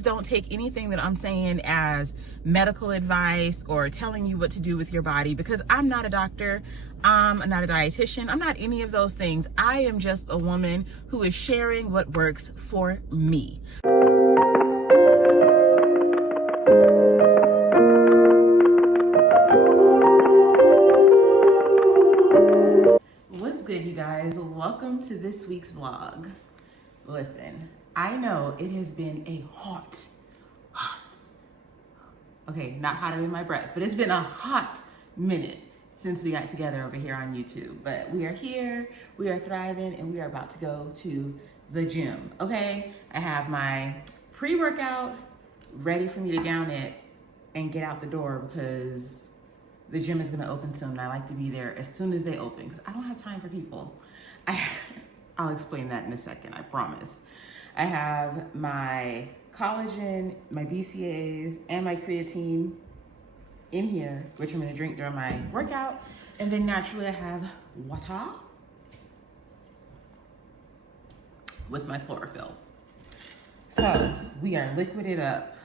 please don't take anything that I'm saying as medical advice or telling you what to do with your body, because I'm not a doctor. I'm not a dietitian. I'm not any of those things. I am just a woman who is sharing what works for me. What's good, you guys? Welcome to this week's vlog. Listen, I know it has been a hot, okay, not hotter than my breath, but it's been a hot minute since we got together over here on YouTube. But we are here, we are thriving, and we are about to go to the gym, okay? I have my pre-workout ready for me to gown it and get out the door because the gym is gonna open soon, and I like to be there as soon as they open because I don't have time for people. I'll explain that in a second, I promise. I have my collagen, my BCAAs, and my creatine in here, which I'm gonna drink during my workout. And then naturally I have water with my chlorophyll. So we are liquided up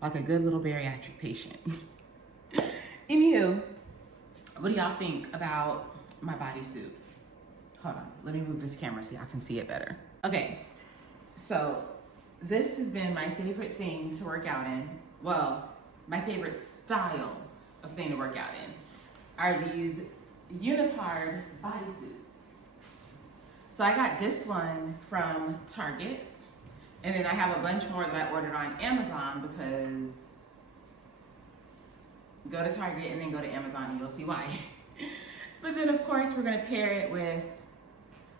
like a good little bariatric patient. Anywho, what do y'all think about my bodysuit? Hold on, let me move this camera so y'all can see it better. Okay, so this has been my favorite thing to work out in. Well, my favorite style of thing to work out in are these unitard bodysuits. So I got this one from Target, and then I have a bunch more that I ordered on Amazon because go to Target and then go to Amazon and you'll see why. But then of course we're gonna pair it with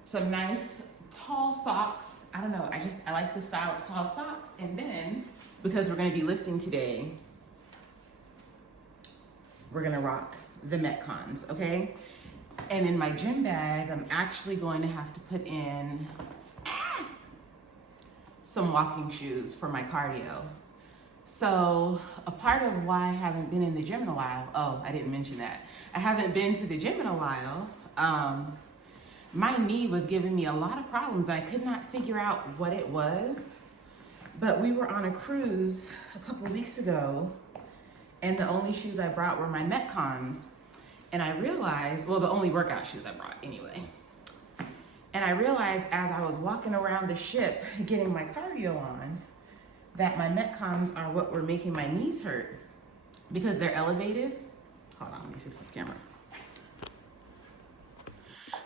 some nice tall socks. I don't know, I like the style of tall socks. And then because we're gonna be lifting today, we're gonna rock the Metcons, okay? And in my gym bag, I'm actually going to have to put in some walking shoes for my cardio. So a part of why I haven't been in the gym in a while, oh, I didn't mention that. I haven't been to the gym in a while. My knee was giving me a lot of problems. I could not figure out what it was, but we were on a cruise a couple weeks ago, and the only shoes I brought were my Metcons. And I realized, well, the only workout shoes I brought anyway. And I realized as I was walking around the ship getting my cardio on, that my Metcons are what were making my knees hurt because they're elevated. Hold on, let me fix this camera.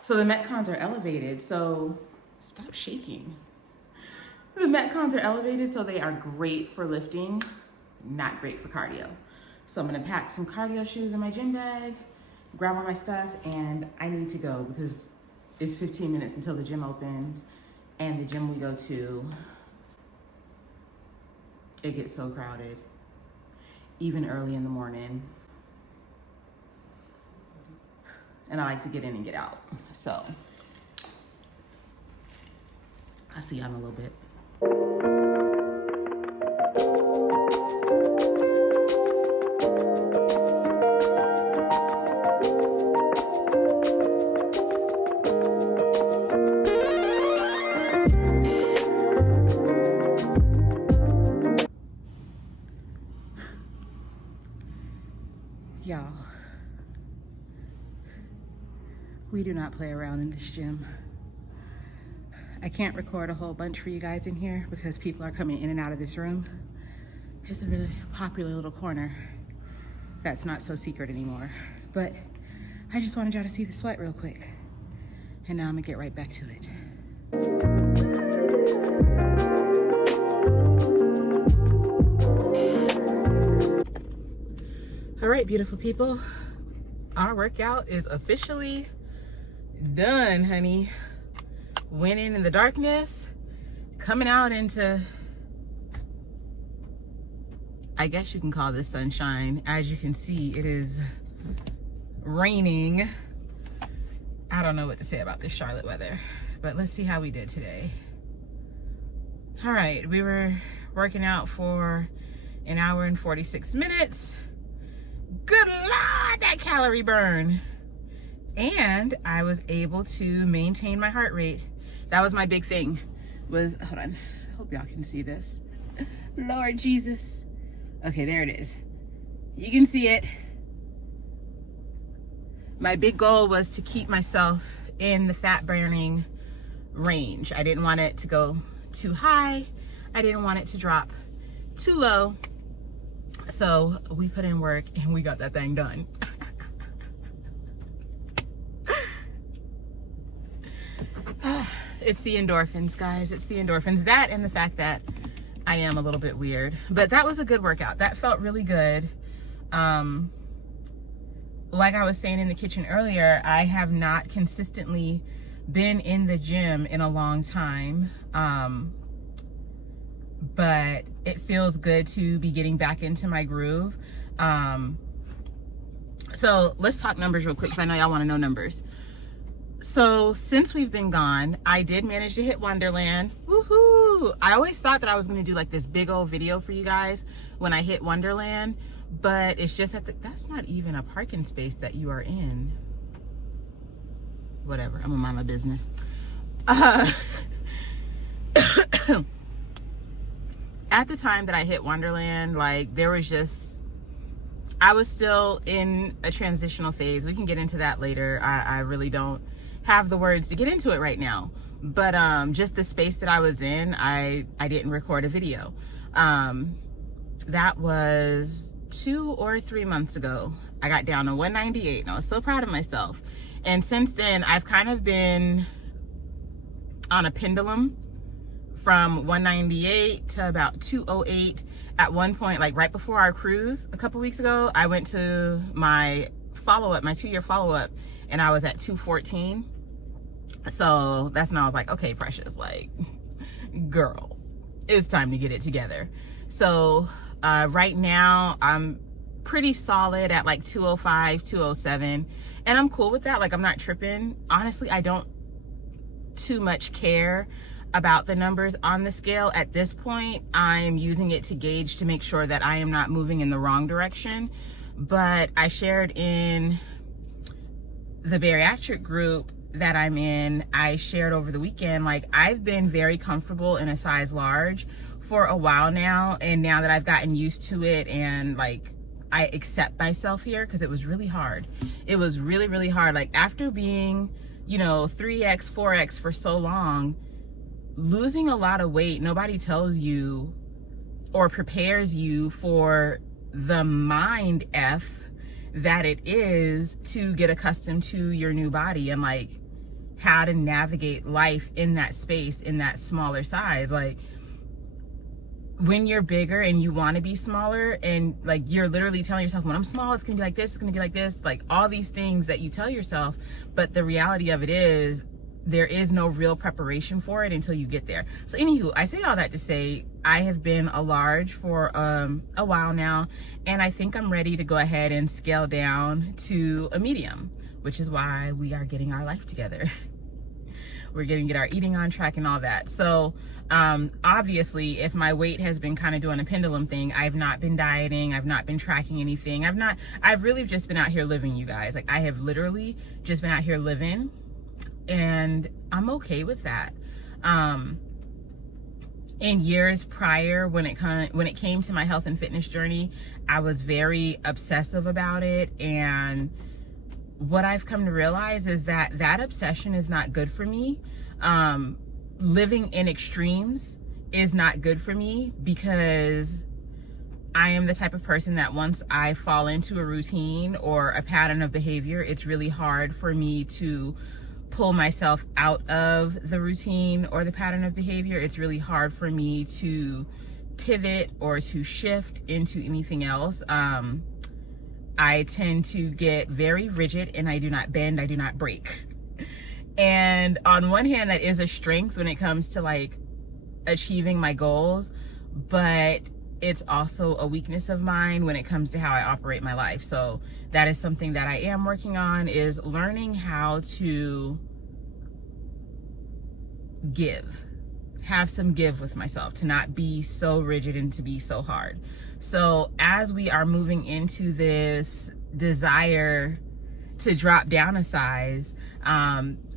So the Metcons are elevated, so stop shaking. The Metcons are elevated, so they are great for lifting, not great for cardio. So I'm gonna pack some cardio shoes in my gym bag, grab all my stuff, and I need to go because it's 15 minutes until the gym opens, and the gym we go to, it gets so crowded, even early in the morning. And I like to get in and get out. So, I'll see y'all in a little bit. Y'all, we do not play around in this gym. I can't record a whole bunch for you guys in here because people are coming in and out of this room. It's a really popular little corner that's not so secret anymore. But I just wanted y'all to see the sweat real quick. And now I'm gonna get right back to it. All right, beautiful people. Our workout is officially done, honey. Went in the darkness, coming out into, I guess you can call this sunshine. As you can see, it is raining. I don't know what to say about this Charlotte weather, but let's see how we did today. All right, we were working out for an hour and 46 minutes. Good Lord, that calorie burn. And I was able to maintain my heart rate. That was my big thing, was, hold on, I hope y'all can see this. Lord Jesus. Okay, there it is. You can see it. My big goal was to keep myself in the fat burning range. I didn't want it to go too high. I didn't want it to drop too low. So we put in work and we got that thing done. It's the endorphins, guys. It's the endorphins. That and the fact that I am a little bit weird. But that was a good workout. That felt really good. Like I was saying in the kitchen earlier, I have not consistently been in the gym in a long time. But it feels good to be getting back into my groove. So let's talk numbers real quick because I know y'all want to know numbers. So since we've been gone, I did manage to hit Wonderland. Woohoo! I always thought that I was going to do like this big old video for you guys when I hit Wonderland, but it's just that that's not even a parking space that you are in. Whatever, I'm gonna mind my business. At the time that I hit Wonderland, like there was just, I was still in a transitional phase. We can get into that later. I really don't have the words to get into it right now. But just the space that I was in, I didn't record a video. That was 2 or 3 months ago. I got down to 198 and I was so proud of myself. And since then, I've kind of been on a pendulum from 198 to about 208. At one point, like right before our cruise a couple weeks ago, I went to my follow-up, my 2-year follow-up, and I was at 214. So that's when I was like, okay, Precious, like, girl, it's time to get it together. So right now, I'm pretty solid at like 205, 207, and I'm cool with that. Like, I'm not tripping. Honestly, I don't too much care about the numbers on the scale. At this point, I'm using it to gauge to make sure that I am not moving in the wrong direction. But I shared in the bariatric group that I'm in, I shared over the weekend, like I've been very comfortable in a size large for a while now. And now that I've gotten used to it and like I accept myself here, because it was really hard. It was really, really hard. Like after being, you know, 3X, 4X for so long, losing a lot of weight, nobody tells you or prepares you for the mind F that it is to get accustomed to your new body and like how to navigate life in that space, in that smaller size. Like when you're bigger and you want to be smaller and like you're literally telling yourself, when I'm small, it's gonna be like this, it's gonna be like this, like all these things that you tell yourself, but the reality of it is there is no real preparation for it until you get there. So anywho, I say all that to say I have been a large for a while now, and I think I'm ready to go ahead and scale down to a medium, which is why we are getting our life together. We're going to get our eating on track and all that. So obviously, if my weight has been kind of doing a pendulum thing, I've not been dieting, I've not been tracking anything. I've really just been out here living, you guys. Like I have literally just been out here living, and I'm okay with that. In years prior, when it came to my health and fitness journey, I was very obsessive about it. And what I've come to realize is that that obsession is not good for me. Living in extremes is not good for me, because I am the type of person that once I fall into a routine or a pattern of behavior, it's really hard for me to pull myself out of the routine or the pattern of behavior. It's really hard for me to pivot or to shift into anything else. I tend to get very rigid, and I do not bend, I do not break. And on one hand, that is a strength when it comes to like achieving my goals, but it's also a weakness of mine when it comes to how I operate my life. So that is something that I am working on, is learning how to have some give with myself, to not be so rigid and to be so hard. So as we are moving into this desire to drop down a size,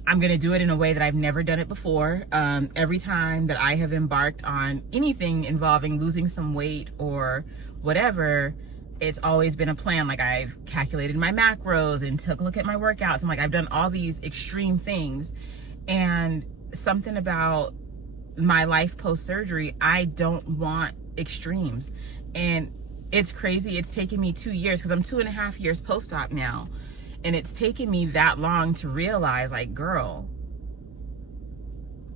I'm going to do it in a way that I've never done it before. Every time that I have embarked on anything involving losing some weight or whatever, it's always been a plan. Like, I've calculated my macros and took a look at my workouts. And like, I've done all these extreme things. And something about my life post-surgery, I don't want extremes. And it's crazy. It's taken me 2 years, because I'm 2.5 years post-op now. And it's taken me that long to realize, like, girl,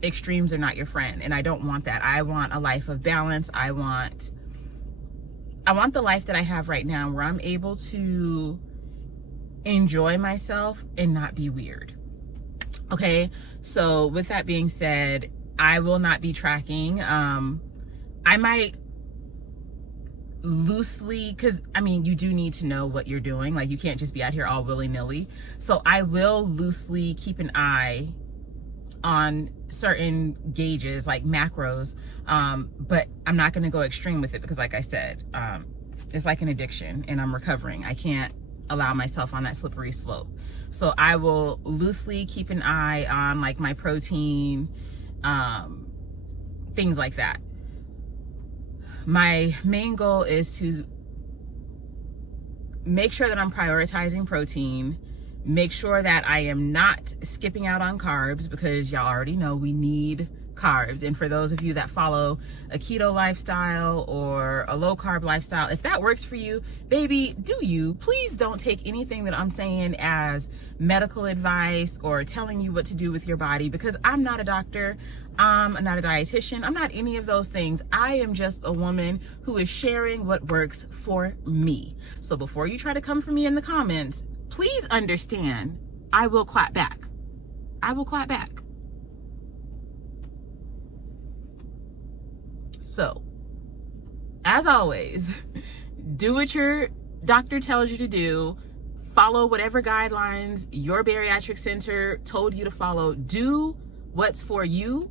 extremes are not your friend. And I don't want that. I want a life of balance. I want the life that I have right now, where I'm able to enjoy myself and not be weird. Okay, so with that being said, I will not be tracking. I might loosely, because I mean, you do need to know what you're doing. Like, you can't just be out here all willy-nilly. So I will loosely keep an eye on certain gauges, like macros, but I'm not going to go extreme with it, because like I said, it's like an addiction and I'm recovering. I can't allow myself on that slippery slope. So I will loosely keep an eye on like my protein, things like that. My main goal is to make sure that I'm prioritizing protein, make sure that I am not skipping out on carbs, because y'all already know we need carbs. And for those of you that follow a keto lifestyle or a low carb lifestyle, if that works for you, baby, do you. Please don't take anything that I'm saying as medical advice or telling you what to do with your body, because I'm not a doctor. I'm not a dietitian. I'm not any of those things. I am just a woman who is sharing what works for me. So before you try to come for me in the comments, please understand, I will clap back. I will clap back. So, as always, do what your doctor tells you to do. Follow whatever guidelines your bariatric center told you to follow. Do what's for you.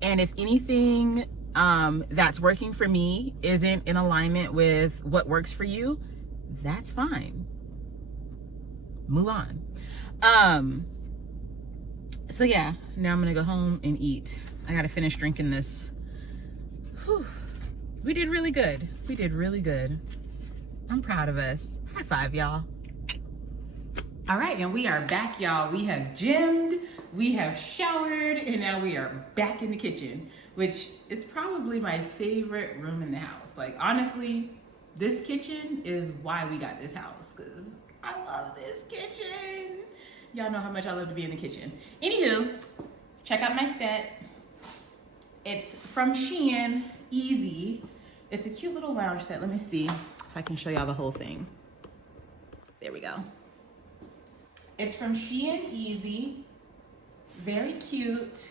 And if anything that's working for me isn't in alignment with what works for you, that's fine. Move on. So yeah, now I'm gonna go home and eat. I gotta finish drinking this. Whew. We did really good. We did really good. I'm proud of us. High five, y'all. All right, and we are back, y'all. We have gymmed, we have showered, and now we are back in the kitchen, which is probably my favorite room in the house. Like, honestly, this kitchen is why we got this house, because I love this kitchen. Y'all know how much I love to be in the kitchen. Anywho, check out my set. It's from Shein, Easy. It's a cute little lounge set. Let me see if I can show y'all the whole thing. There we go. It's from Shein, Easy. Very cute.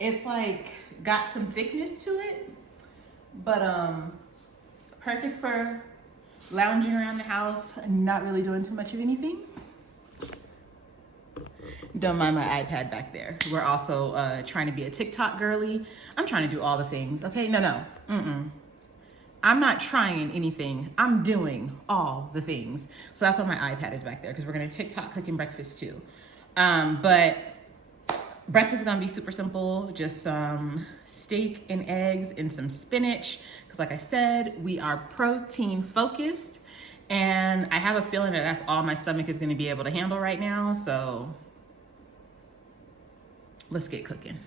It's like got some thickness to it, but perfect for lounging around the house, not really doing too much of anything. Don't mind my iPad back there. We're also trying to be a TikTok girly. I'm trying to do all the things. Okay, no. I'm not trying anything. I'm doing all the things. So that's why my iPad is back there, because we're gonna TikTok cooking breakfast too. But breakfast is gonna be super simple. Just some steak and eggs and some spinach. Because like I said, we are protein focused. And I have a feeling that that's all my stomach is gonna be able to handle right now. So let's get cooking.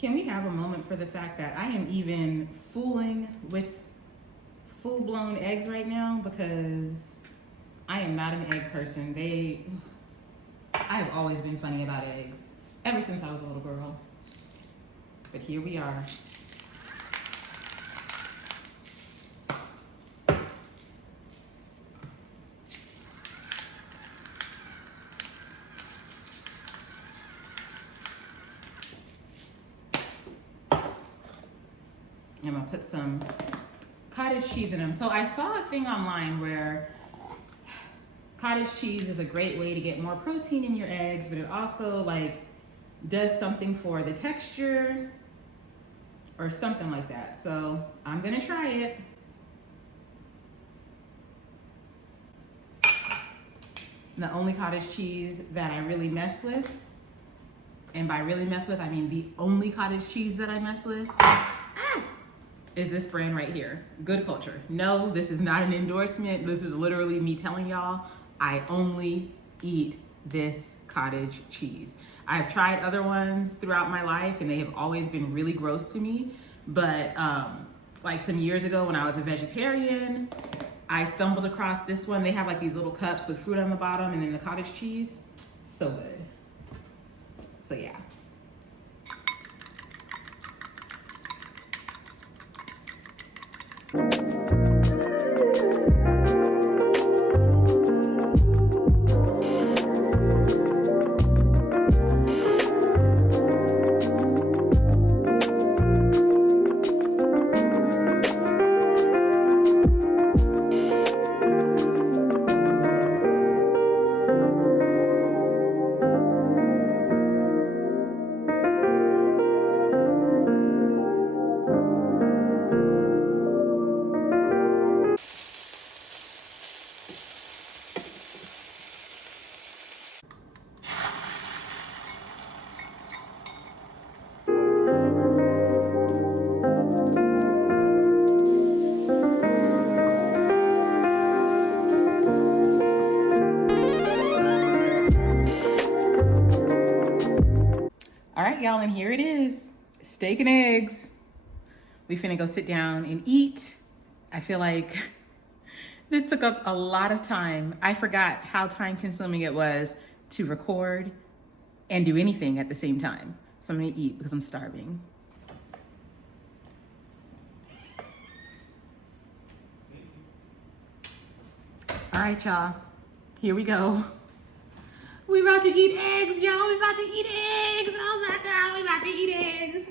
Can we have a moment for the fact that I am even fooling with full-blown eggs right now, because I am not an egg person. I have always been funny about eggs, ever since I was a little girl. But here we are. some cottage cheese in them. So I saw a thing online where cottage cheese is a great way to get more protein in your eggs, but it also like does something for the texture or something like that. So I'm gonna try it. The only cottage cheese that I really mess with, and by really mess with, I mean the only cottage cheese that I mess with, is this brand right here, Good Culture. No, this is not an endorsement. This is literally me telling y'all, I only eat this cottage cheese. I've tried other ones throughout my life and they have always been really gross to me. But like some years ago when I was a vegetarian, I stumbled across this one. They have like these little cups with fruit on the bottom and then the cottage cheese. So good. So yeah. All right, y'all, and here it is, steak and eggs. We finna go sit down and eat. I feel like this took up a lot of time. I forgot how time consuming it was to record and do anything at the same time. So I'm gonna eat because I'm starving. All right, y'all, here we go. We about to eat eggs, y'all. We about to eat eggs. Oh my God, we about to eat eggs.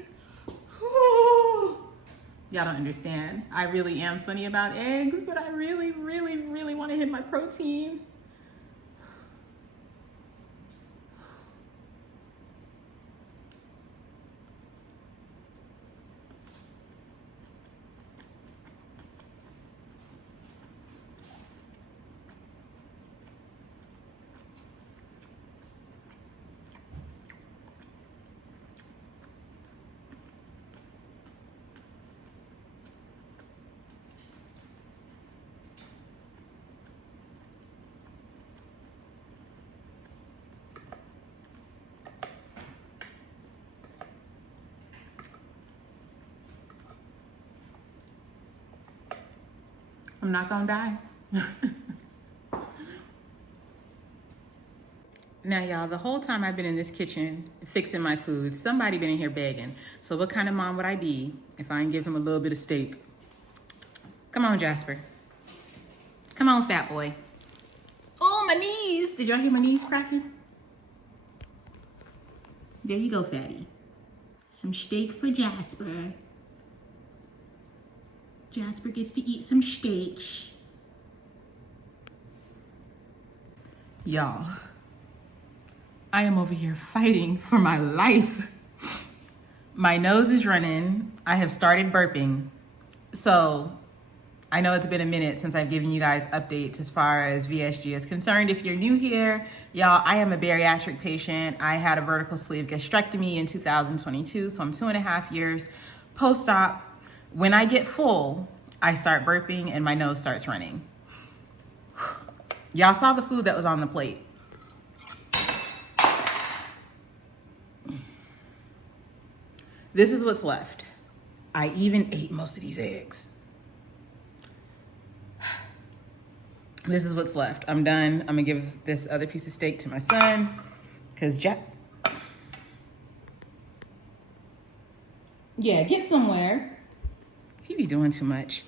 Whew. Y'all don't understand. I really am funny about eggs, but I really, really, really want to hit my protein. I'm not gonna die. Now, y'all, the whole time I've been in this kitchen fixing my food, somebody been in here begging. So what kind of mom would I be if I didn't give him a little bit of steak? Come on, Jasper. Come on, fat boy. Oh, my knees. Did y'all hear my knees cracking? There you go, fatty. Some steak for Jasper. Jasper gets to eat some steak. Y'all, I am over here fighting for my life. My nose is running. I have started burping. So I know it's been a minute since I've given you guys updates as far as VSG is concerned. If you're new here, y'all, I am a bariatric patient. I had a vertical sleeve gastrectomy in 2022, so I'm 2.5 years post-op. When I get full, I start burping and my nose starts running. Y'all saw the food that was on the plate. This is what's left. I even ate most of these eggs. This is what's left. I'm done. I'm gonna give this other piece of steak to my son, because yeah, get somewhere. He be doing too much.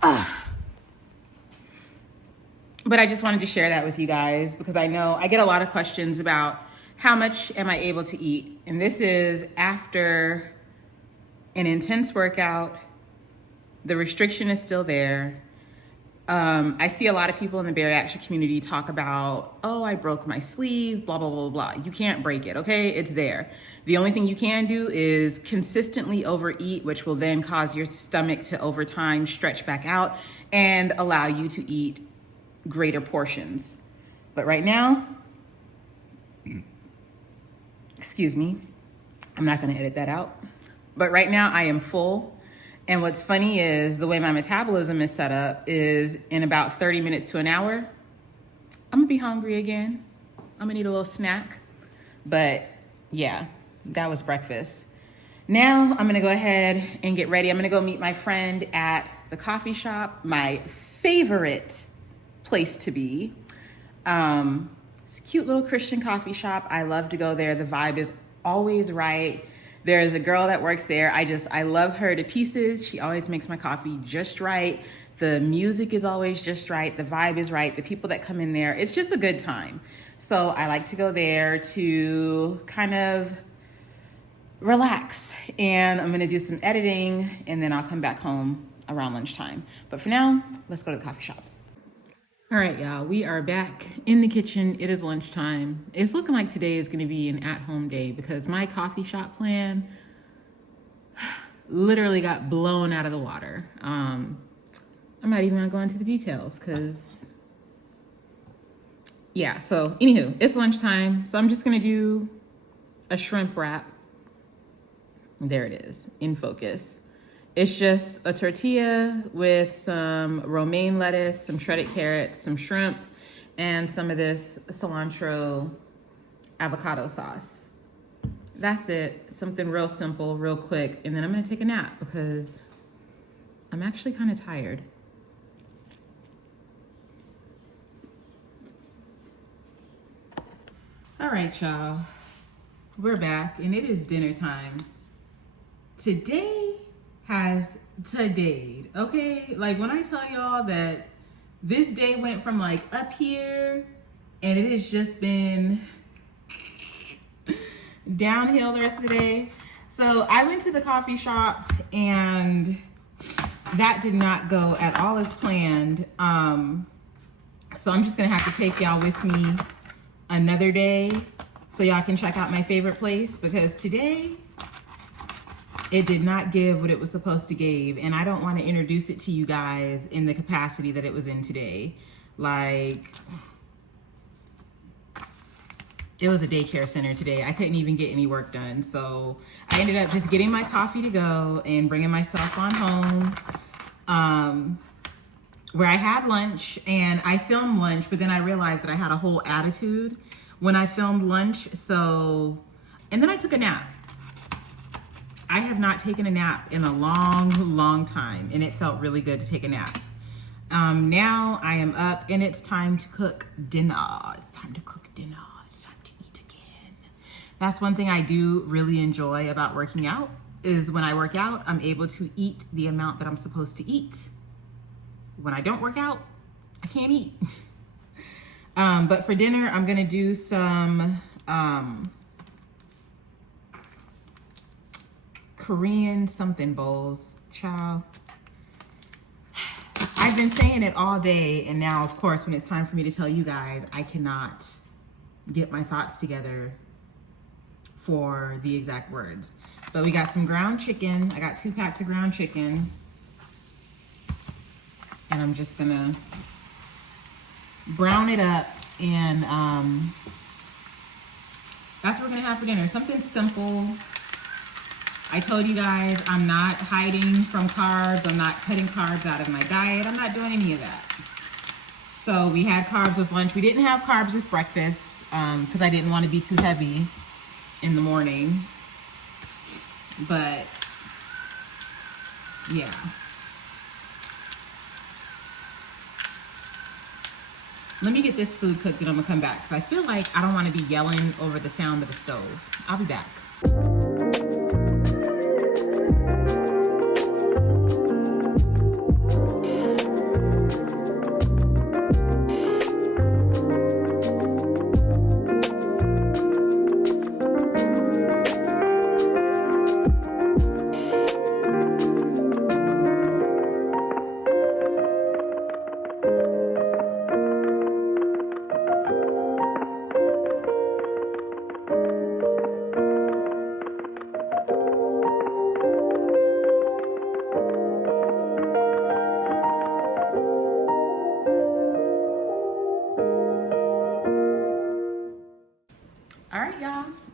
But I just wanted to share that with you guys because I know I get a lot of questions about how much am I able to eat? And this is after an intense workout, The restriction is still there. I see a lot of people in the bariatric community talk about, oh, I broke my sleeve, blah, blah, blah, blah. You can't break it, okay? It's there. The only thing you can do is consistently overeat, which will then cause your stomach to over time stretch back out and allow you to eat greater portions. But right now, excuse me, I'm not gonna edit that out. But right now I am full. And what's funny is the way my metabolism is set up is in about 30 minutes to an hour, I'm gonna be hungry again. I'm gonna need a little snack. But yeah, that was breakfast. Now I'm gonna go ahead and get ready. I'm gonna go meet my friend at the coffee shop, my favorite place to be. It's a cute little Christian coffee shop. I love to go there. The vibe is always right. There's a girl that works there. I love her to pieces. She always makes my coffee just right. The music is always just right. The vibe is right. The people that come in there, it's just a good time. So I like to go there to kind of relax. And I'm gonna do some editing and then I'll come back home around lunchtime. But for now, let's go to the coffee shop. All right, y'all, we are back in the kitchen. It is lunchtime. It's looking like today is gonna be an at-home day because my coffee shop plan literally got blown out of the water. I'm not even gonna go into the details because, yeah, so anywho, it's lunchtime. So I'm just gonna do a shrimp wrap. There it is, in focus. It's just a tortilla with some romaine lettuce, some shredded carrots, some shrimp, and some of this cilantro avocado sauce. That's it. Something real simple, real quick. And then I'm gonna take a nap because I'm actually kind of tired. All right, y'all. We're back and it is dinner time. Today has today'd, okay? Like when I tell y'all that this day went from like up here and it has just been downhill the rest of the day. So I went to the coffee shop and that did not go at all as planned. So I'm just gonna have to take y'all with me another day so y'all can check out my favorite place because today it did not give what it was supposed to give, and I don't want to introduce it to you guys in the capacity that it was in today. Like, it was a daycare center today. I couldn't even get any work done, so I ended up just getting my coffee to go and bringing myself on home, where I had lunch, and I filmed lunch, but then I realized that I had a whole attitude when I filmed lunch, so, and then I took a nap. I have not taken a nap in a long time, and it felt really good to take a nap. Now I am up, and it's time to cook dinner. It's time to cook dinner. It's time to eat again. That's one thing I do really enjoy about working out, is when I work out, I'm able to eat the amount that I'm supposed to eat. When I don't work out, I can't eat. But for dinner, I'm gonna do some Korean something bowls, child. I've been saying it all day, and now, of course, when it's time for me to tell you guys, I cannot get my thoughts together for the exact words. But we got some ground chicken. I got 2 packs of ground chicken. And I'm just gonna brown it up, and that's what we're gonna have for dinner. Something simple. I told you guys I'm not hiding from carbs. I'm not cutting carbs out of my diet. I'm not doing any of that. So we had carbs with lunch. We didn't have carbs with breakfast because I didn't want to be too heavy in the morning. But yeah. Let me get this food cooked and I'm gonna come back because I feel like I don't want to be yelling over the sound of the stove. I'll be back.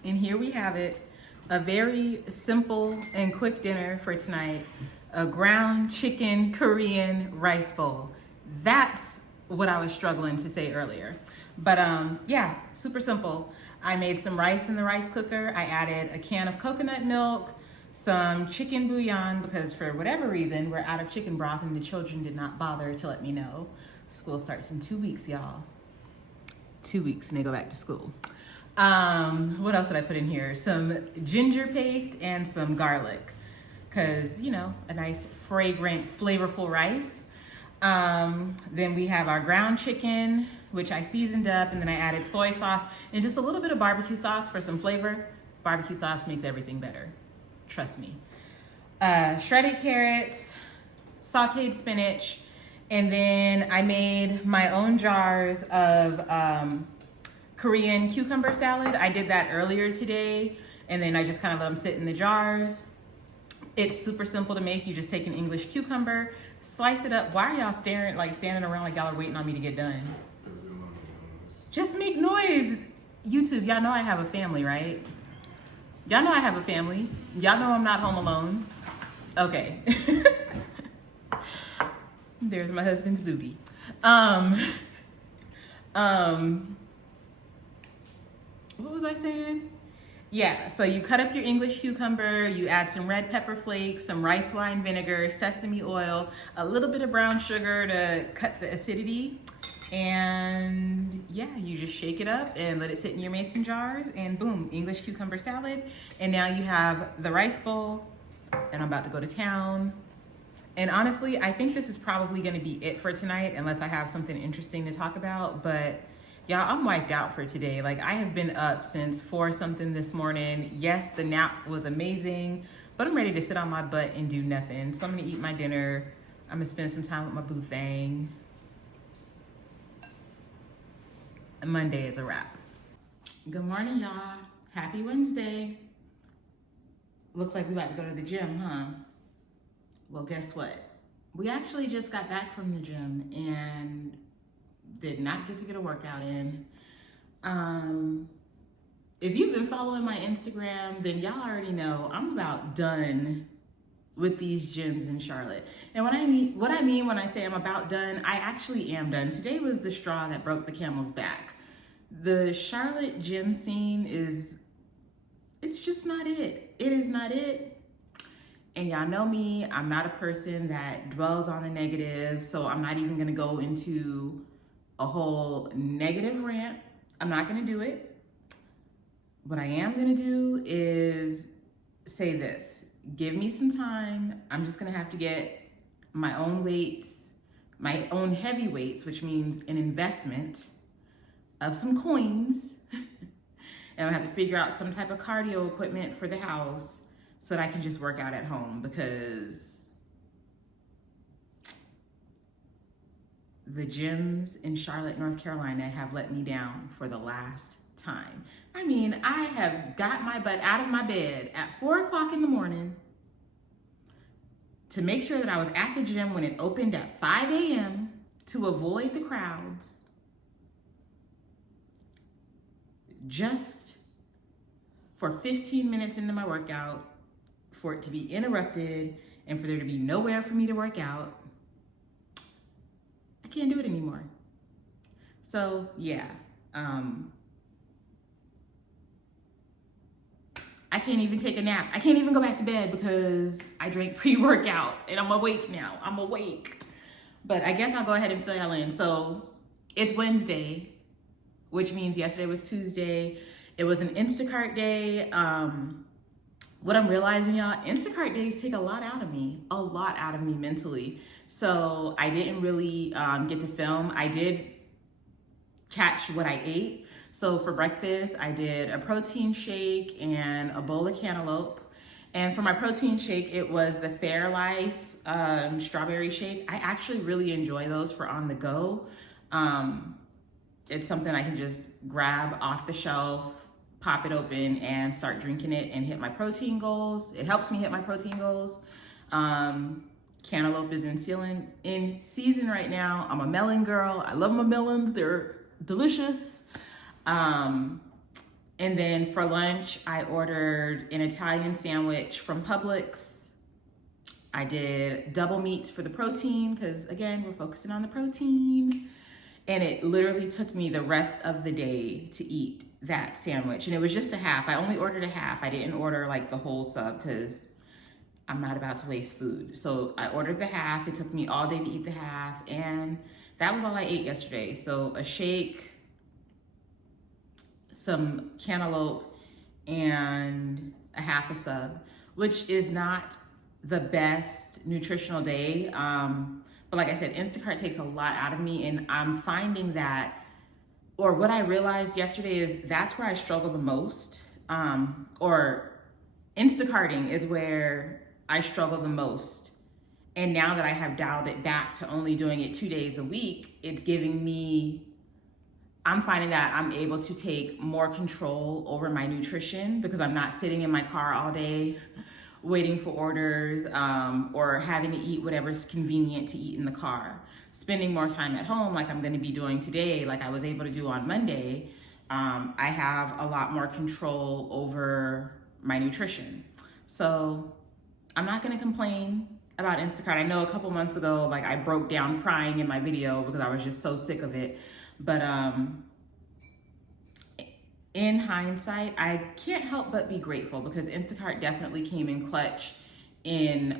and here we have it. A very simple and quick dinner for tonight. A ground chicken Korean rice bowl. That's what I was struggling to say earlier. But yeah, super simple. I made some rice in the rice cooker. I added a can of coconut milk, some chicken bouillon, because for whatever reason, we're out of chicken broth and the children did not bother to let me know. School starts in 2 weeks, y'all. 2 weeks and they go back to school. What else did I put in here? Some ginger paste and some garlic, because, you know, a nice fragrant, flavorful rice. Then we have our ground chicken, which I seasoned up, and then I added soy sauce and just a little bit of barbecue sauce for some flavor. Barbecue sauce makes everything better. Trust me. Shredded carrots, sauteed spinach, and then I made my own jars of Korean cucumber salad. I did that earlier today, and then I just kind of let them sit in the jars. It's super simple to make. You just take an English cucumber, slice it up. Why are y'all standing around like y'all are waiting on me to get done? Just make noise. YouTube, y'all know I have a family, right? Y'all know I have a family. Y'all know I'm not home alone. Okay. There's my husband's booty. What was I saying? Yeah, so you cut up your English cucumber, you add some red pepper flakes, some rice wine vinegar, sesame oil, a little bit of brown sugar to cut the acidity. And yeah, you just shake it up and let it sit in your mason jars, and boom, English cucumber salad. And now you have the rice bowl, and I'm about to go to town. And honestly, I think this is probably gonna be it for tonight, unless I have something interesting to talk about. But y'all, I'm wiped out for today. Like, I have been up since 4 something this morning. Yes, the nap was amazing, but I'm ready to sit on my butt and do nothing. So I'm gonna eat my dinner. I'm gonna spend some time with my boo thing. Monday is a wrap. Good morning, y'all. Happy Wednesday. Looks like we about to go to the gym, huh? Well, guess what? We actually just got back from the gym and did not get to get a workout in. If you've been following my Instagram, then y'all already know I'm about done with these gyms in Charlotte. And what I mean when I say I'm about done, I actually am done. Today was the straw that broke the camel's back. The Charlotte gym scene it's just not it. It is not it. And y'all know me, I'm not a person that dwells on the negative, so I'm not even gonna go into a whole negative rant. I'm not gonna do it. What I am gonna do is say this. Give me some time. I'm just gonna have to get my own weights, my own heavy weights, which means an investment of some coins. And I have to figure out some type of cardio equipment for the house so that I can just work out at home, because the gyms in Charlotte, North Carolina have let me down for the last time. I mean, I have got my butt out of my bed at 4 o'clock in the morning to make sure that I was at the gym when it opened at 5 a.m. to avoid the crowds, just for 15 minutes into my workout, for it to be interrupted and for there to be nowhere for me to work out. I can't do it anymore. So yeah, I can't even take a nap. I can't even go back to bed because I drank pre-workout and I'm awake now. I'm awake. But I guess I'll go ahead and fill y'all in. So it's Wednesday, which means yesterday was Tuesday. It was an Instacart day. What I'm realizing, y'all, Instacart days take a lot out of me mentally. So I didn't really get to film. I did catch what I ate. So for breakfast, I did a protein shake and a bowl of cantaloupe. And for my protein shake, it was the Fairlife strawberry shake. I actually really enjoy those for on the go. It's something I can just grab off the shelf, pop it open, and start drinking it and hit my protein goals. It helps me hit my protein goals. Cantaloupe is in season right now. I'm a melon girl. I love my melons. They're delicious. And then for lunch, I ordered an Italian sandwich from Publix. I did double meats for the protein because, again, we're focusing on the protein. And it literally took me the rest of the day to eat that sandwich. And it was just a half. I only ordered a half. I didn't order like the whole sub because I'm not about to waste food. So I ordered the half. It took me all day to eat the half. And that was all I ate yesterday. So a shake, some cantaloupe, and a half a sub, which is not the best nutritional day. But like I said, Instacart takes a lot out of me, and I'm finding that, or what I realized yesterday is that's where I struggle the most, or Instacarting is where I struggle the most. And now that I have dialed it back to only doing it 2 days a week, it's giving me, I'm finding that I'm able to take more control over my nutrition because I'm not sitting in my car all day waiting for orders, or having to eat whatever's convenient to eat in the car. Spending more time at home like I'm gonna be doing today, like I was able to do on Monday, I have a lot more control over my nutrition. So I'm not gonna complain about Instacart. I know a couple months ago, like I broke down crying in my video because I was just so sick of it. But in hindsight, I can't help but be grateful because Instacart definitely came in clutch in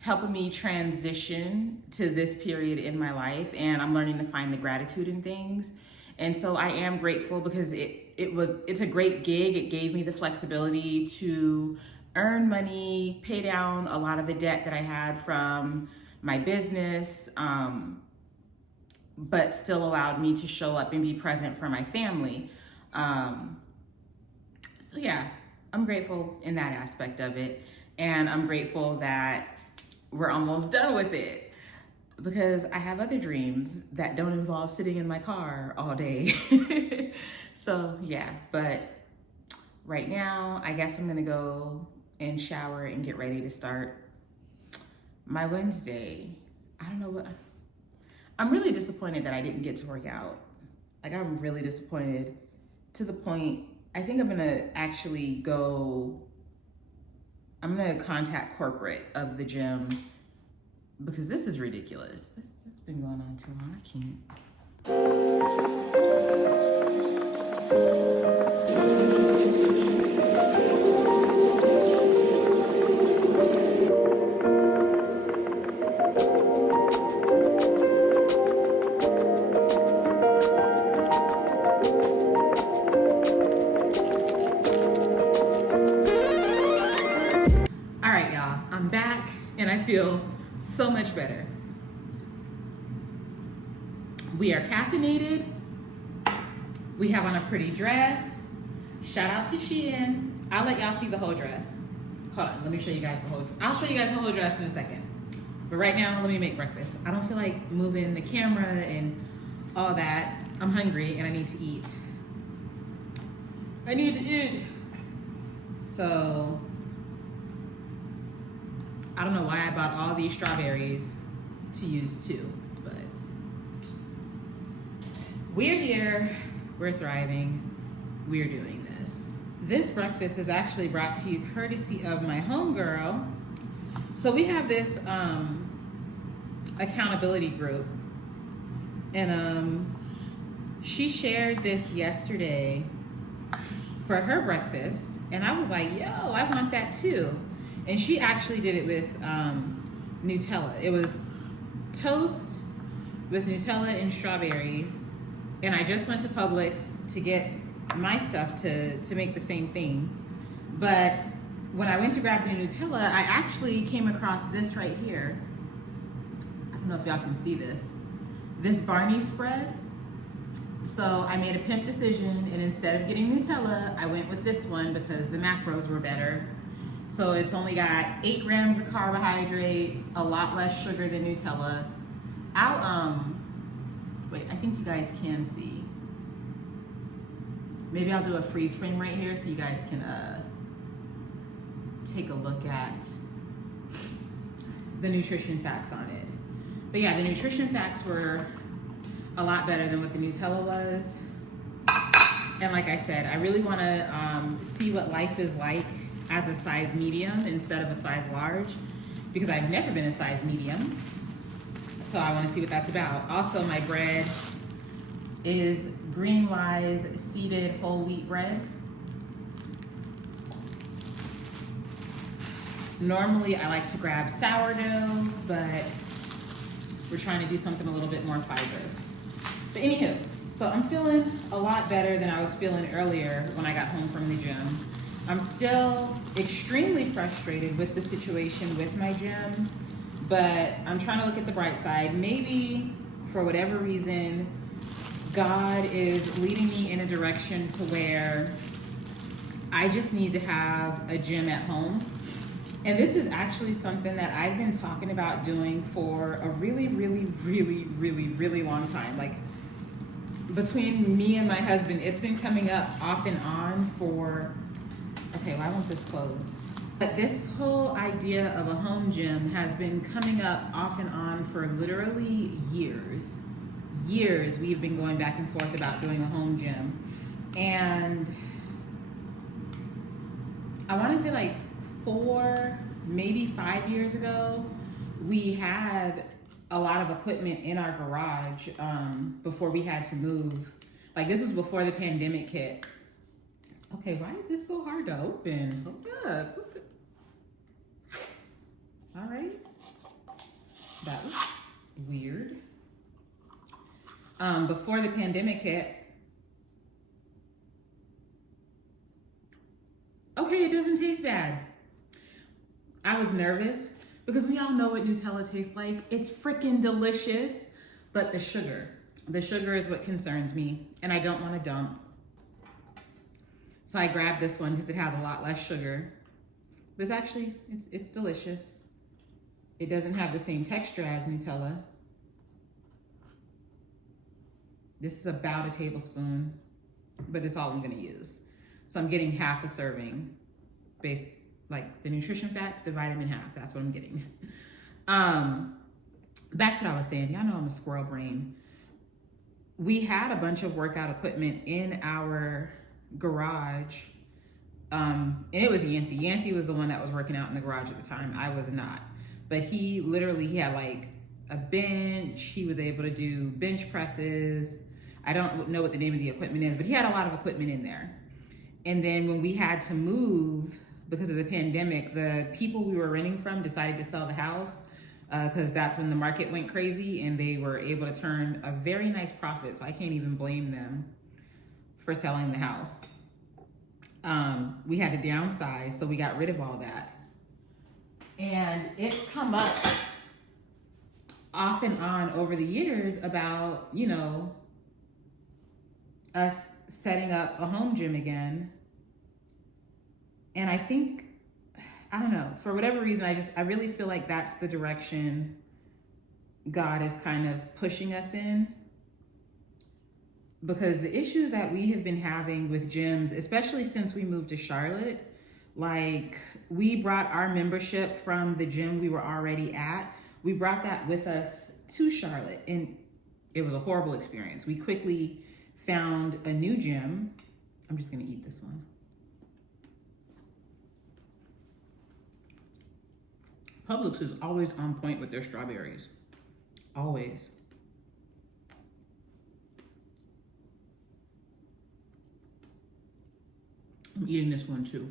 helping me transition to this period in my life, and I'm learning to find the gratitude in things. And so I am grateful because it's a great gig. It gave me the flexibility to earn money, pay down a lot of the debt that I had from my business, but still allowed me to show up and be present for my family. So yeah, I'm grateful in that aspect of it. And I'm grateful that we're almost done with it because I have other dreams that don't involve sitting in my car all day. So yeah, but right now, I guess I'm gonna go and shower and get ready to start my Wednesday. I don't know what, I'm really disappointed that I didn't get to work out. Like, I'm really disappointed to the point, I think I'm gonna actually go, I'm gonna contact corporate of the gym because this is ridiculous. This has been going on too long, I can't. Feel so much better. We are caffeinated. We have on a pretty dress. Shout out to Shein. I'll let y'all see the whole dress. Hold on, let me show you guys the whole, I'll show you guys the whole dress in a second. But right now, let me make breakfast. I don't feel like moving the camera and all that. I'm hungry and I need to eat. I need to eat. So, I don't know why I bought all these strawberries to use too, but we're here, we're thriving, we're doing this. This breakfast is actually brought to you courtesy of my homegirl. So we have this accountability group, and she shared this yesterday for her breakfast, and I was like, yo, I want that too. And she actually did it with Nutella. It was toast with Nutella and strawberries. And I just went to Publix to get my stuff to make the same thing. But when I went to grab the Nutella, I actually came across this right here. I don't know if y'all can see this. This Barney spread. So I made a pimp decision, and instead of getting Nutella, I went with this one because the macros were better. So it's only got 8 grams of carbohydrates, a lot less sugar than Nutella. Wait, I think you guys can see. Maybe I'll do a freeze frame right here so you guys can take a look at the nutrition facts on it. But yeah, the nutrition facts were a lot better than what the Nutella was. And like I said, I really want to see what life is like as a size medium instead of a size large, because I've never been a size medium. So I want to see what that's about. Also, my bread is Greenwise seeded whole wheat bread. Normally I like to grab sourdough, but we're trying to do something a little bit more fibrous. But anywho, so I'm feeling a lot better than I was feeling earlier when I got home from the gym. I'm still extremely frustrated with the situation with my gym, but I'm trying to look at the bright side. Maybe for whatever reason, God is leading me in a direction to where I just need to have a gym at home. And this is actually something that I've been talking about doing for a really long time. Like, between me and my husband, it's been coming up off and on for, okay, why won't this close? But this whole idea of a home gym has been coming up off and on for literally years. We've been going back and forth about doing a home gym. And I want to say like 4, maybe 5 years ago, we had a lot of equipment in our garage before we had to move. Like, this was before the pandemic hit. Okay, why is this so hard to open? Hold up. All right. That was weird. Before the pandemic hit. Okay, it doesn't taste bad. I was nervous because we all know what Nutella tastes like. It's freaking delicious, but the sugar is what concerns me, and I don't want to dump. So I grabbed this one because it has a lot less sugar, but it's actually, it's delicious. It doesn't have the same texture as Nutella. This is about a tablespoon, but it's all I'm gonna use. So I'm getting half a serving, based like the nutrition facts divided in half. That's what I'm getting. Back to what I was saying. Y'all know I'm a squirrel brain. We had a bunch of workout equipment in our garage. And it was Yancey. Yancey was the one that was working out in the garage at the time. I was not. But he had like a bench. He was able to do bench presses. I don't know what the name of the equipment is, but he had a lot of equipment in there. And then when we had to move because of the pandemic, the people we were renting from decided to sell the house because that's when the market went crazy, and they were able to turn a very nice profit. So I can't even blame them for selling the house. We had to downsize, so we got rid of all that. And it's come up off and on over the years about, you know, us setting up a home gym again. And I think, I don't know, for whatever reason, I really feel like that's the direction God is kind of pushing us in. Because the issues that we have been having with gyms, especially since we moved to Charlotte, like, we brought our membership from the gym we were already at, we brought that with us to Charlotte, and it was a horrible experience. We quickly found a new gym. I'm just gonna eat this one. Publix is always on point with their strawberries. Always. I'm eating this one too.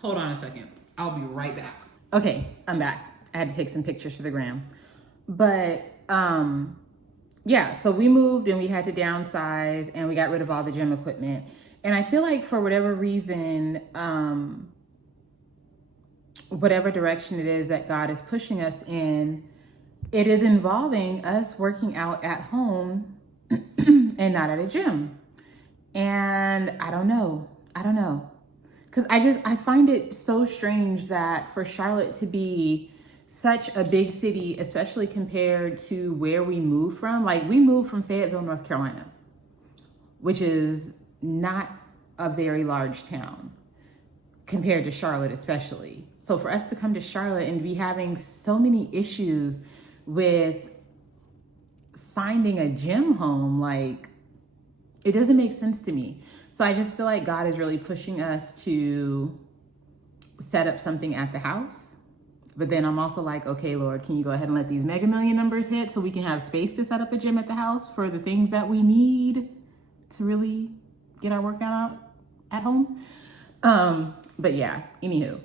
Hold on a second. I'll be right back. Okay, I'm back. I had to take some pictures for the gram. But yeah, so we moved and we had to downsize and we got rid of all the gym equipment. And I feel like for whatever reason, whatever direction it is that God is pushing us in, it is involving us working out at home and not at a gym. And I don't know. Because I find it so strange that for Charlotte to be such a big city, especially compared to where we moved from. Like, we moved from Fayetteville, North Carolina, which is not a very large town compared to Charlotte especially. So for us to come to Charlotte and be having so many issues with finding a gym home, like, it doesn't make sense to me. So I just feel like God is really pushing us to set up something at the house. But then I'm also like, okay, Lord, can you go ahead and let these Mega Million numbers hit so we can have space to set up a gym at the house for the things that we need to really get our workout out at home? But yeah, anywho,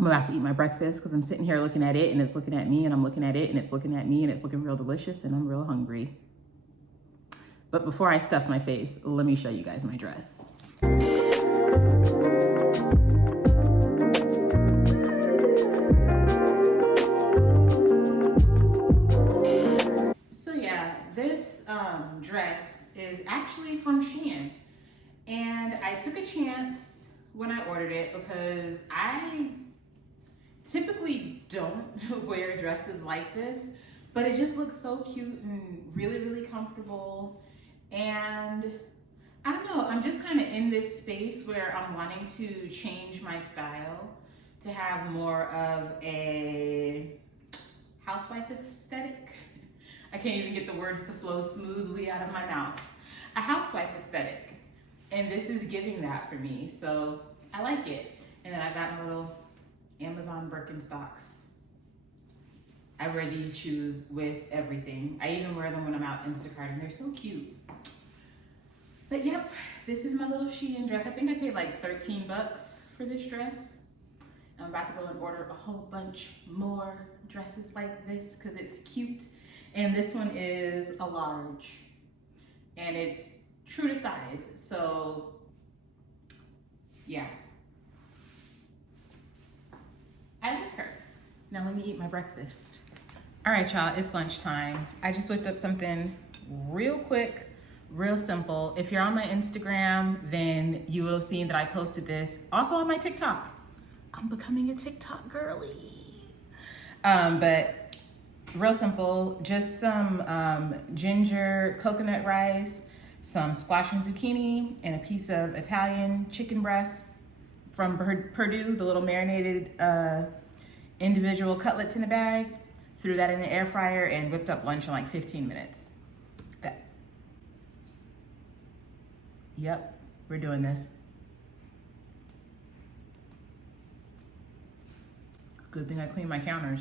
I'm about to eat my breakfast because I'm sitting here looking at it and it's looking at me and I'm looking at it and it's looking at me and it's looking real delicious and I'm real hungry. But before I stuff my face, let me show you guys my dress. So yeah, this dress is actually from Shein. And I took a chance when I ordered it because I typically don't wear dresses like this, but it just looks so cute and really, really comfortable. And I don't know, I'm just kind of in this space where I'm wanting to change my style to have more of a housewife aesthetic. I can't even get the words to flow smoothly out of my mouth. A housewife aesthetic. And this is giving that for me, so I like it. And then I've got my little Amazon Birkenstocks. I wear these shoes with everything. I even wear them when I'm out Instacarting. They're so cute. But yep, this is my little Shein dress. I think I paid like 13 bucks for this dress. I'm about to go and order a whole bunch more dresses like this because it's cute. And this one is a large and it's true to size. So yeah, I like her. Now let me eat my breakfast. All right, y'all, it's lunchtime. I just whipped up something real quick, real simple. If you're on my Instagram, then you will have seen that I posted this also on my TikTok. I'm becoming a TikTok girly. But real simple, just some ginger coconut rice, some squash and zucchini, and a piece of Italian chicken breast from Purdue, the little marinated individual cutlets in a bag. Threw that in the air fryer and whipped up lunch in like 15 minutes. Yep, we're doing this. Good thing I cleaned my counters.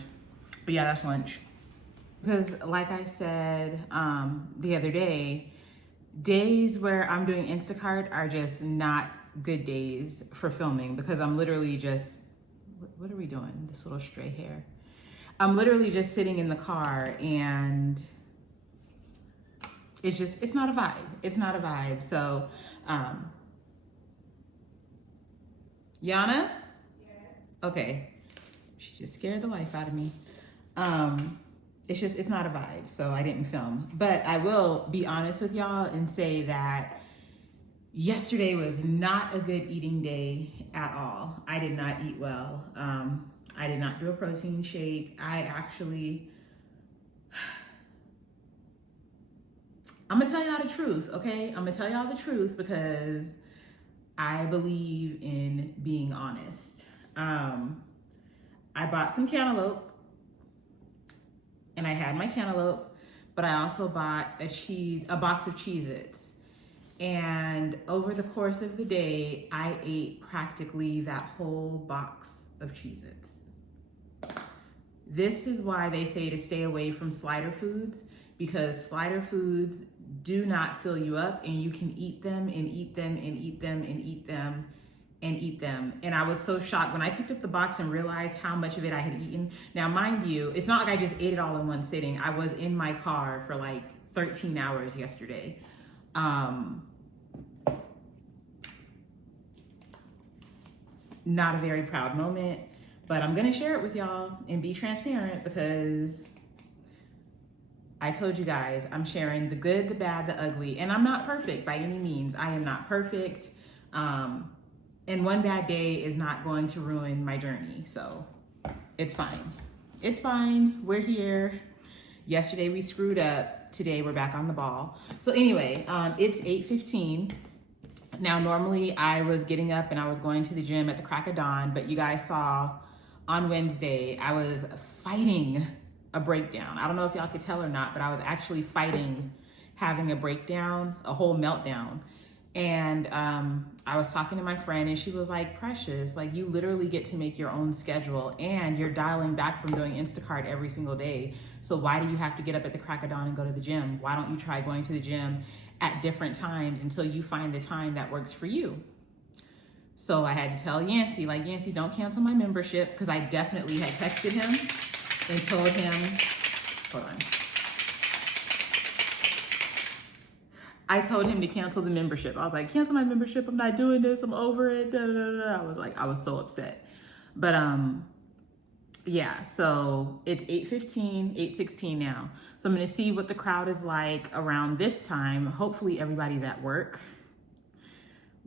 But yeah, that's lunch. Because like I said the other day, days where I'm doing Instacart are just not good days for filming because I'm literally just, what are we doing? This little stray hair. I'm literally just sitting in the car and it's not a vibe. It's not a vibe. So, Yana? Yeah. Okay. She just scared the life out of me. It's not a vibe, so I didn't film. But I will be honest with y'all and say that yesterday was not a good eating day at all. I did not eat well. I did not do a protein shake. I'm gonna tell y'all the truth, okay? I'm gonna tell y'all the truth because I believe in being honest. I bought some cantaloupe and I had my cantaloupe, but I also bought a box of Cheez-Its. And over the course of the day, I ate practically that whole box of Cheez-Its. This is why they say to stay away from slider foods, because slider foods do not fill you up and you can eat them and eat them and eat them and eat them and eat them. And I was so shocked when I picked up the box and realized how much of it I had eaten. Now, mind you, it's not like I just ate it all in one sitting. I was in my car for like 13 hours yesterday. Not a very proud moment, but I'm gonna share it with y'all and be transparent because I told you guys I'm sharing the good, the bad, the ugly, and I'm not perfect by any means. I am not perfect. And one bad day is not going to ruin my journey. So it's fine. It's fine. We're here. Yesterday we screwed up. Today we're back on the ball. So anyway, it's 8:15. Now, normally I was getting up and I was going to the gym at the crack of dawn, but you guys saw on Wednesday, I was fighting a breakdown. I don't know if y'all could tell or not, but I was actually fighting having a breakdown, a whole meltdown. And I was talking to my friend and she was like, Precious, like you literally get to make your own schedule and you're dialing back from doing Instacart every single day. So why do you have to get up at the crack of dawn and go to the gym? Why don't you try going to the gym at different times until you find the time that works for you? So I had to tell Yancey, like, Yancey, don't cancel my membership, because I definitely had texted him and told him, hold on. I told him to cancel the membership. I was like, cancel my membership. I'm not doing this. I'm over it. Da, da, da, da. I was so upset. But yeah, so it's 8:15, 8:16 now. So I'm gonna see what the crowd is like around this time. Hopefully everybody's at work.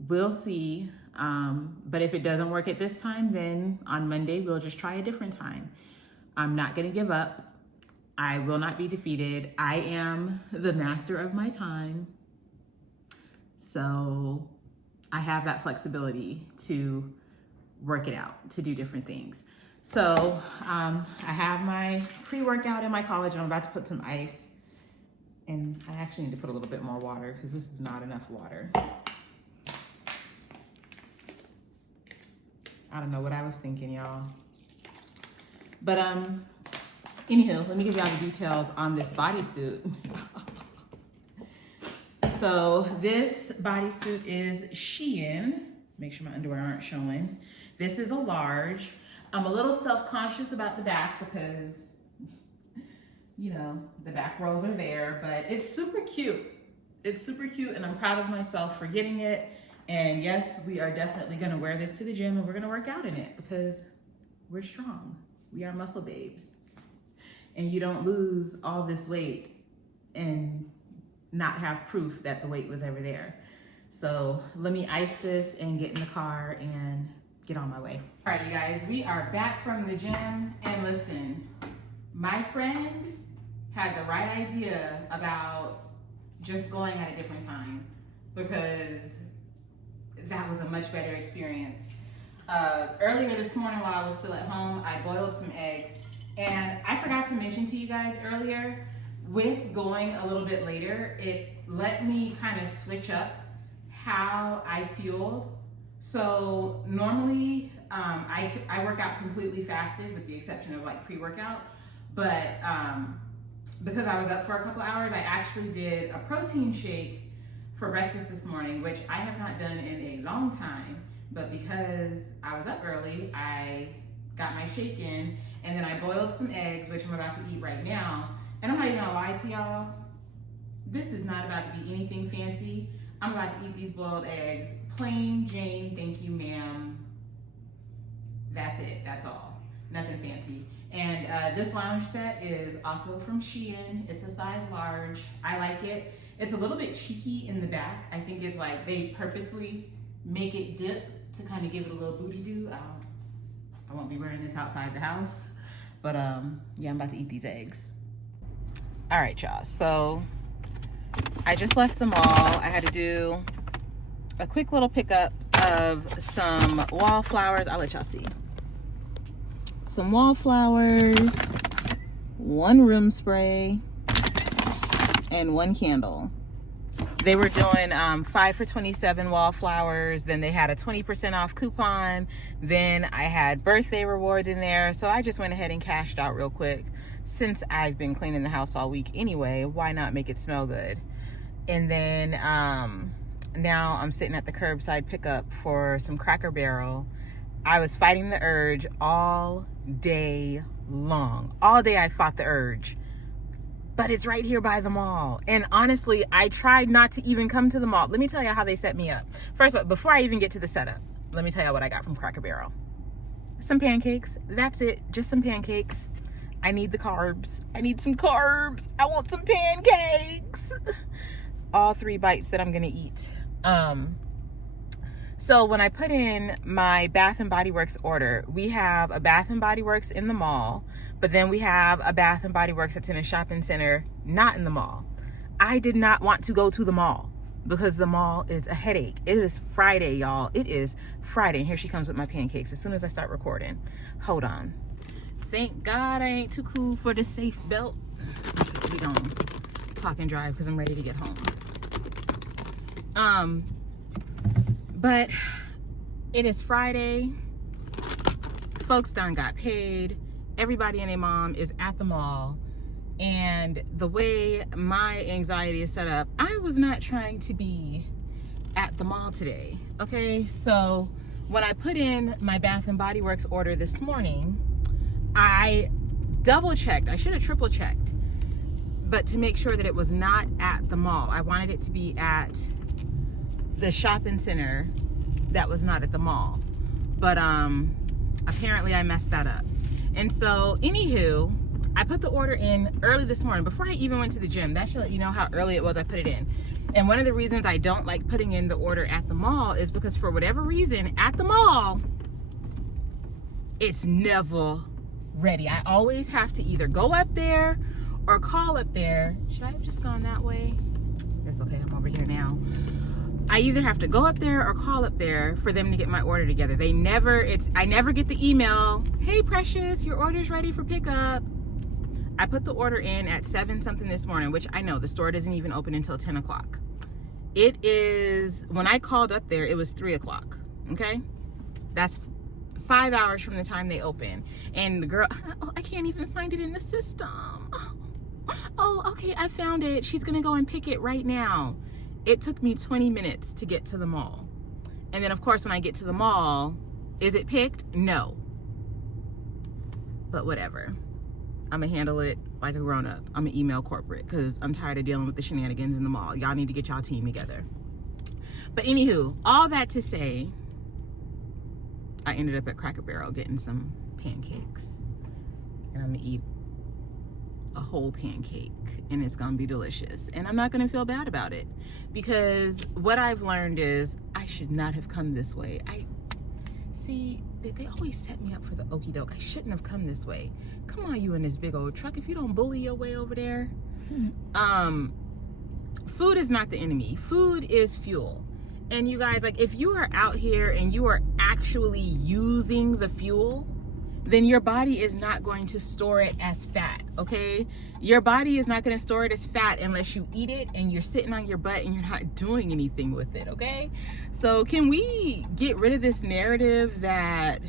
We'll see. But if it doesn't work at this time, then on Monday, we'll just try a different time. I'm not gonna give up. I will not be defeated. I am the master of my time. So I have that flexibility to work it out, to do different things. So I have my pre-workout in my college, and I'm about to put some ice. And I actually need to put a little bit more water because this is not enough water. I don't know what I was thinking, y'all. But anywho, let me give y'all the details on this bodysuit. So this bodysuit is Shein. Make sure my underwear aren't showing. This is a large. I'm a little self-conscious about the back because, you know, the back rolls are there, but it's super cute. It's super cute, and I'm proud of myself for getting it. And yes, we are definitely gonna wear this to the gym, and we're gonna work out in it because we're strong. We are muscle babes. And you don't lose all this weight and not have proof that the weight was ever there. So let me ice this and get in the car and get on my way. All right, you guys, we are back from the gym, and listen, my friend had the right idea about just going at a different time because that was a much better experience. Earlier this morning while I was still at home, I boiled some eggs, and I forgot to mention to you guys earlier, with going a little bit later, it let me kind of switch up how I fueled. So normally I work out completely fasted with the exception of like pre-workout, but because I was up for a couple hours, I actually did a protein shake for breakfast this morning, which I have not done in a long time, but because I was up early, I got my shake in, and then I boiled some eggs, which I'm about to eat right now. And I'm not even gonna lie to y'all, this is not about to be anything fancy. I'm about to eat these boiled eggs, plain Jane, thank you ma'am. That's it, that's all, nothing fancy. And this lounge set is also from Shein. It's a size large, I like it. It's a little bit cheeky in the back. I think it's like they purposely make it dip to kind of give it a little booty do. I won't be wearing this outside the house, but yeah, I'm about to eat these eggs. All right, y'all, so I just left the mall. I had to do a quick little pickup of some wallflowers. I'll let y'all see. Some wallflowers, one room spray, and one candle. They were doing 5 for $27 wallflowers. Then they had a 20% off coupon. Then I had birthday rewards in there. So I just went ahead and cashed out real quick. Since I've been cleaning the house all week anyway, why not make it smell good? And then now I'm sitting at the curbside pickup for some Cracker Barrel. I was fighting the urge all day long. All day I fought the urge. But it's right here by the mall. And honestly, I tried not to even come to the mall. Let me tell you how they set me up. First of all, before I even get to the setup, let me tell you what I got from Cracker Barrel. Some pancakes. That's it. Just some pancakes. I need the carbs. I need some carbs. I want some pancakes. All 3 bites that I'm gonna eat. So when I put in my Bath & Body Works order, we have a Bath & Body Works in the mall, but then we have a Bath & Body Works that's in a shopping center, not in the mall. I did not want to go to the mall because the mall is a headache. It is Friday, y'all. It is Friday. And here she comes with my pancakes as soon as I start recording. Hold on. Thank God I ain't too cool for the safe belt. We gonna talk and drive because I'm ready to get home. But it is Friday. Folks done got paid. Everybody and their mom is at the mall. And the way my anxiety is set up, I was not trying to be at the mall today. Okay, so when I put in my Bath and Body Works order this morning, I double checked. I should have triple checked, but to make sure that it was not at the mall. I wanted it to be at the shopping center that was not at the mall. But apparently I messed that up. And so, anywho, I put the order in early this morning before I even went to the gym. That should let you know how early it was I put it in. And one of the reasons I don't like putting in the order at the mall is because for whatever reason, at the mall, it's never ready. I always have to either go up there or call up there. Should I have just gone that way? That's okay, I'm over here now. I either have to go up there or call up there for them to get my order together. I never get the email, hey Precious, your order's ready for pickup. I put the order in at 7 something this morning, which I know the store doesn't even open until 10 o'clock. It is, when I called up there, it was 3 o'clock, okay? That's 5 hours from the time they open. And the girl, oh, I can't even find it in the system. Oh, okay, I found it. She's gonna go and pick it right now. It took me 20 minutes to get to the mall. And then of course, when I get to the mall, is it picked? No. But whatever. I'm gonna handle it like a grown up. I'm gonna email corporate because I'm tired of dealing with the shenanigans in the mall. Y'all need to get y'all team together. But anywho, all that to say, I ended up at Cracker Barrel getting some pancakes. And I'm gonna eat a whole pancake and it's gonna be delicious. And I'm not gonna feel bad about it because what I've learned is I should not have come this way. They always set me up for the okie doke. I shouldn't have come this way. Come on, you in this big old truck. If you don't bully your way over there. Food is not the enemy. Food is fuel. And you guys, like, if you are out here and you are actually using the fuel, then your body is not going to store it as fat, okay? Your body is not going to store it as fat unless you eat it and you're sitting on your butt and you're not doing anything with it, okay? So can we get rid of this narrative that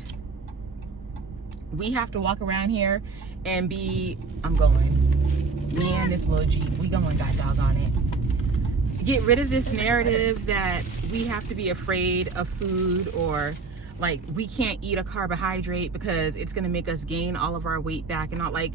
we have to walk around here and be, I'm going, me and this little Jeep, we going, god doggone it. Get rid of this narrative that we have to be afraid of food, or like we can't eat a carbohydrate because it's gonna make us gain all of our weight back and all. Like,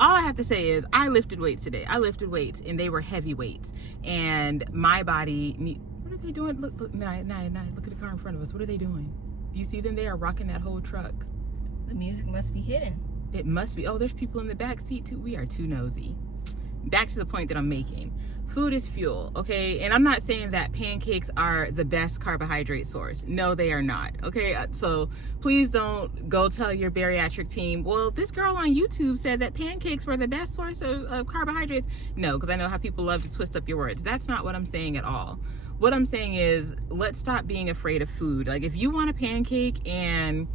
all I have to say is I lifted weights today. I lifted weights and they were heavy weights, and my body, what are they doing? Look, look at the car in front of us. What are they doing? Do you see them? They are rocking that whole truck. The music must be hidden. It must be. Oh, there's people in the back seat too. We are too nosy. Back to the point that I'm making. Food is fuel, okay? And I'm not saying that pancakes are the best carbohydrate source. No, they are not, okay? So please don't go tell your bariatric team, well, this girl on YouTube said that pancakes were the best source of carbohydrates. No, because I know how people love to twist up your words. That's not what I'm saying at all. What I'm saying is, let's stop being afraid of food. Like, if you want a pancake and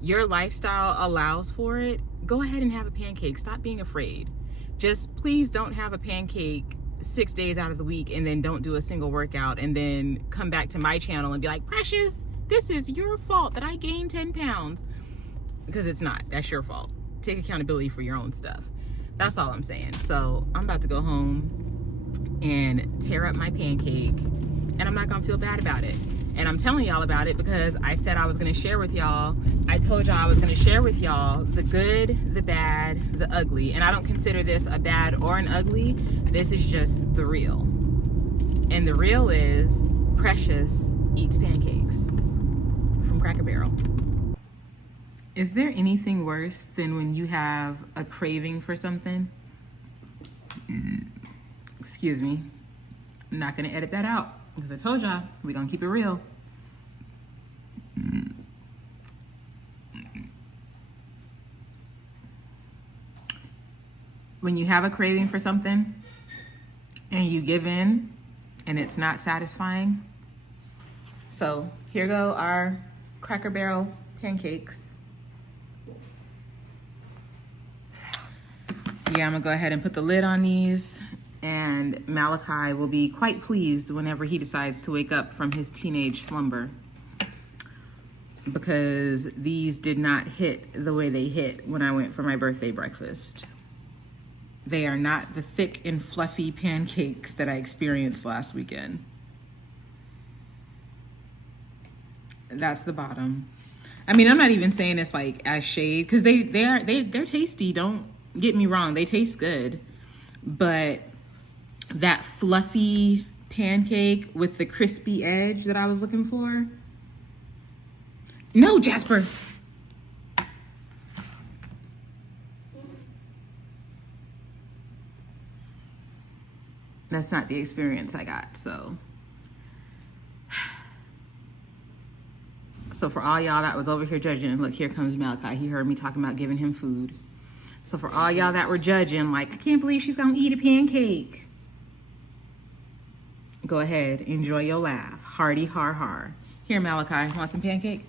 your lifestyle allows for it, go ahead and have a pancake. Stop being afraid. Just please don't have a pancake 6 days out of the week and then don't do a single workout and then come back to my channel and be like, Precious, this is your fault that I gained 10 pounds. Because it's not. That's your fault. Take accountability for your own stuff. That's all I'm saying. So I'm about to go home and tear up my pancake, and I'm not gonna feel bad about it. And I'm telling y'all about it because I said I was gonna share with y'all. I told y'all I was gonna share with y'all the good, the bad, the ugly. And I don't consider this a bad or an ugly. This is just the real. And the real is Precious eats pancakes from Cracker Barrel. Is there anything worse than when you have a craving for something? Excuse me. I'm not gonna edit that out. Because I told y'all, we're gonna keep it real. When you have a craving for something and you give in and it's not satisfying. So here go our Cracker Barrel pancakes. Yeah, I'm gonna go ahead and put the lid on these, and Malachi will be quite pleased whenever he decides to wake up from his teenage slumber, because these did not hit the way they hit when I went for my birthday breakfast. They are not the thick and fluffy pancakes that I experienced last weekend. That's the bottom. I mean, I'm not even saying it's like as shade, because they're tasty. Don't get me wrong, they taste good, but that fluffy pancake with the crispy edge that I was looking for. No, Jasper. That's not the experience I got, so. So for all y'all that was over here judging, look, here comes Malachi. He heard me talking about giving him food. So for all y'all that were judging, like, I can't believe she's gonna eat a pancake. Go ahead, enjoy your laugh. Hearty har har. Here, Malachi, want some pancake?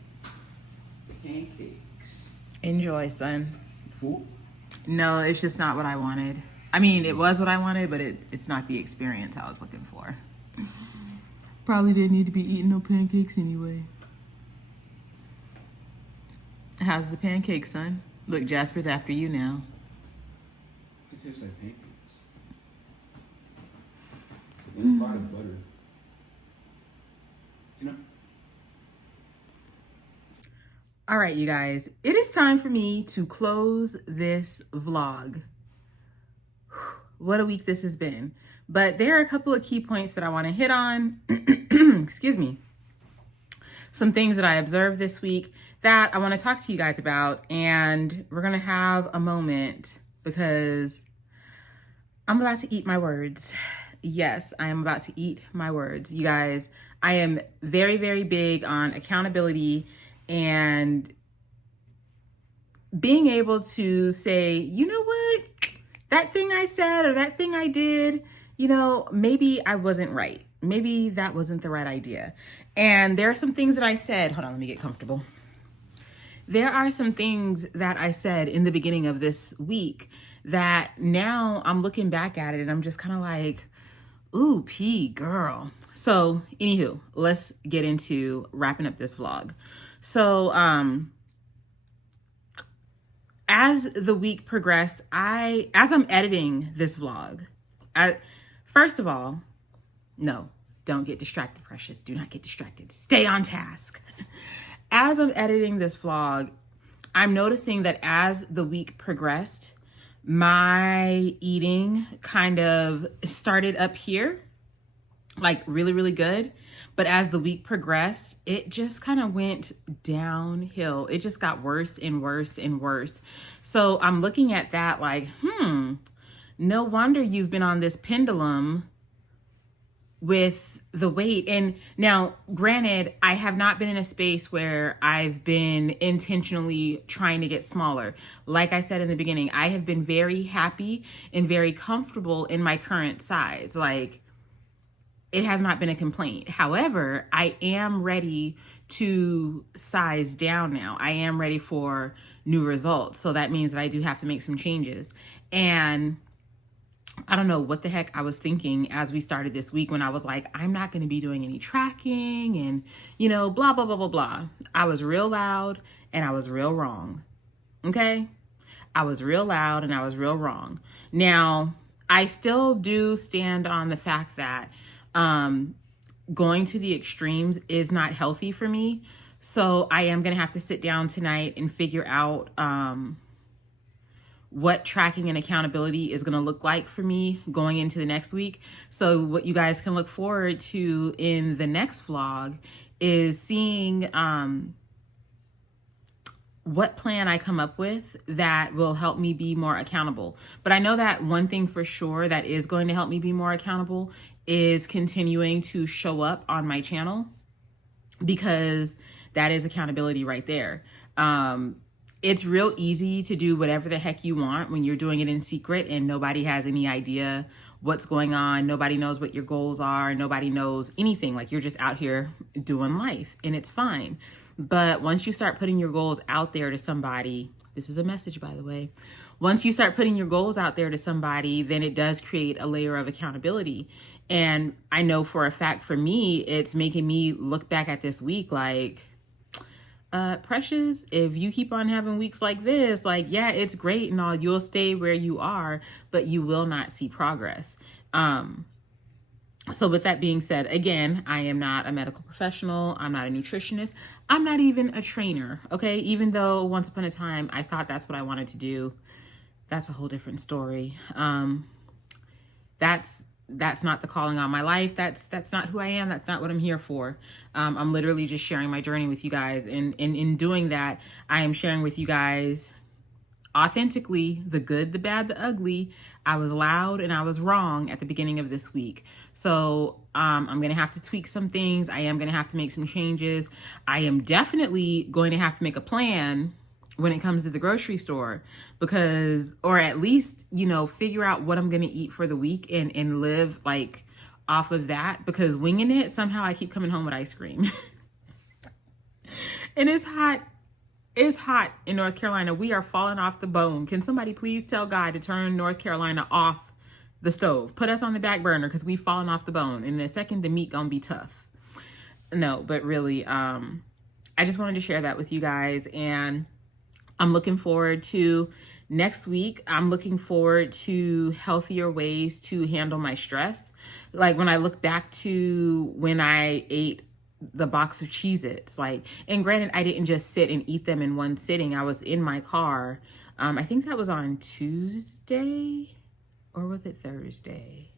Pancakes. Enjoy, son. Full? No, it's just not what I wanted. I mean, it was what I wanted, but it's not the experience I was looking for. Probably didn't need to be eating no pancakes anyway. How's the pancake, son? Look, Jasper's after you now. It tastes like pancakes. There's a lot of butter. You know? All right, you guys, it is time for me to close this vlog. What a week this has been. But there are a couple of key points that I want to hit on. Excuse me. Some things that I observed this week that I want to talk to you guys about. And we're going to have a moment because I'm about to eat my words. Yes, I am about to eat my words. You guys, I am very, very big on accountability and being able to say, you know what? That thing I said or that thing I did, you know, maybe I wasn't right. Maybe that wasn't the right idea. And there are some things that I said. Hold on, let me get comfortable. There are some things that I said in the beginning of this week that now I'm looking back at it and I'm just kind of like, ooh, P, girl. So, anywho, let's get into wrapping up this vlog. So, as the week progressed, as I'm editing this vlog, first of all, no, don't get distracted, precious. Do not get distracted. Stay on task. As I'm editing this vlog, I'm noticing that as the week progressed, my eating kind of started up here, like really, really good. But as the week progressed, it just kind of went downhill. It just got worse and worse and worse. So I'm looking at that like, no wonder you've been on this pendulum with the weight. And now, granted, I have not been in a space where I've been intentionally trying to get smaller. Like I said in the beginning, I have been very happy and very comfortable in my current size. Like, it has not been a complaint. However, I am ready to size down now. I am ready for new results. So that means that I do have to make some changes. And I don't know what the heck I was thinking as we started this week when I was like, I'm not going to be doing any tracking and, you know, blah, blah, blah, blah, blah. I was real loud and I was real wrong. Okay? I was real loud and I was real wrong. Now, I still do stand on the fact that going to the extremes is not healthy for me. So I am going to have to sit down tonight and figure out what tracking and accountability is going to look like for me going into the next week. So what you guys can look forward to in the next vlog is seeing what plan I come up with that will help me be more accountable. But I know that one thing for sure that is going to help me be more accountable is continuing to show up on my channel, because that is accountability right there. It's real easy to do whatever the heck you want when you're doing it in secret and nobody has any idea what's going on. Nobody knows what your goals are. Nobody knows anything. Like, you're just out here doing life and it's fine. But once you start putting your goals out there to somebody, this is a message, by the way. Once you start putting your goals out there to somebody, then it does create a layer of accountability. And I know for a fact, for me, it's making me look back at this week like, Precious, if you keep on having weeks like this, like, yeah, it's great and all, you'll stay where you are, but you will not see progress. So with that being said, again, I am not a medical professional. I'm not a nutritionist. I'm not even a trainer. Okay. Even though once upon a time, I thought that's what I wanted to do. That's a whole different story. That's not the calling on my life. That's not who I am. That's not what I'm here for. I'm literally just sharing my journey with you guys. And in doing that, I am sharing with you guys authentically the good, the bad, the ugly. I was loud and I was wrong at the beginning of this week. So I'm going to have to tweak some things. I am going to have to make some changes. I am definitely going to have to make a plan when it comes to the grocery store, because, or at least, you know, figure out what I'm going to eat for the week and live like off of that, because winging it, somehow I keep coming home with ice cream. And it's hot. It's hot in North Carolina. We are falling off the bone. Can somebody please tell God to turn North Carolina off the stove? Put us on the back burner because we've fallen off the bone. And in a second, the meat gonna be tough. No, but really, I just wanted to share that with you guys. And I'm looking forward to next week. I'm looking forward to healthier ways to handle my stress. Like when I look back to when I ate the box of Cheez-Its, like, and granted, I didn't just sit and eat them in one sitting. I was in my car. I think that was on Tuesday, or was it Thursday?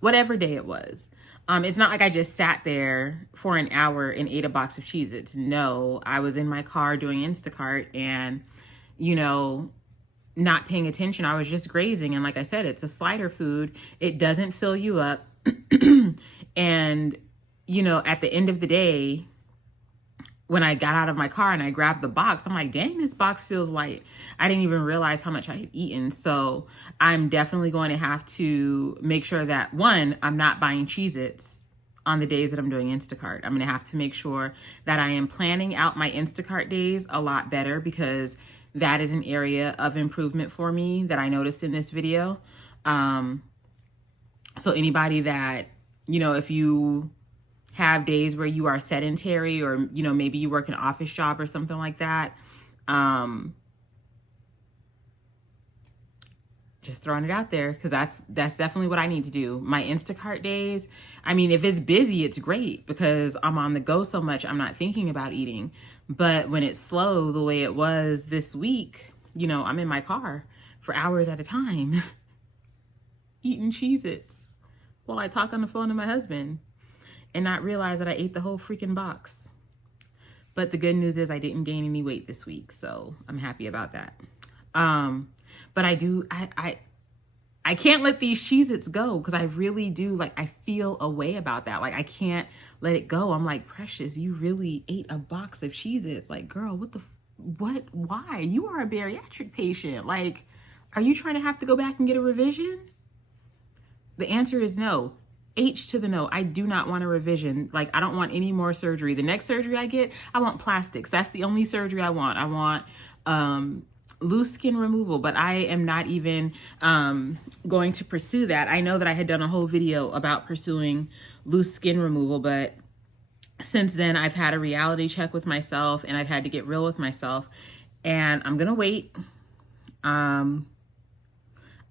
Whatever day it was. It's not like I just sat there for an hour and ate a box of Cheez-Its. No, I was in my car doing Instacart and, you know, not paying attention. I was just grazing. And like I said, it's a slider food. It doesn't fill you up. And, you know, at the end of the day, when I got out of my car and I grabbed the box, I'm like, dang, this box feels light. I didn't even realize how much I had eaten. So I'm definitely going to have to make sure that, one, I'm not buying Cheez-Its on the days that I'm doing Instacart. I'm going to have to make sure that I am planning out my Instacart days a lot better, because that is an area of improvement for me that I noticed in this video. So anybody that, you know, if you have days where you are sedentary, or, you know, maybe you work an office job or something like that, just throwing it out there, because that's definitely what I need to do. My Instacart days, I mean, if it's busy, it's great because I'm on the go so much, I'm not thinking about eating. But when it's slow, the way it was this week, you know, I'm in my car for hours at a time eating Cheez-Its while I talk on the phone to my husband and not realize that I ate the whole freaking box. But the good news is I didn't gain any weight this week, so I'm happy about that. But I can't let these Cheez-Its go, because I really do, like, I feel a way about that. Like, I can't let it go. I'm like, Precious, you really ate a box of Cheez-Its. Like, girl, why? You are a bariatric patient. Like, are you trying to have to go back and get a revision? The answer is no. H to the no. I do not want a revision. Like, I don't want any more surgery. The next surgery I get, I want plastics. That's the only surgery I want. I want loose skin removal, but I am not even going to pursue that. I know that I had done a whole video about pursuing loose skin removal, but since then I've had a reality check with myself and I've had to get real with myself, and I'm going to wait.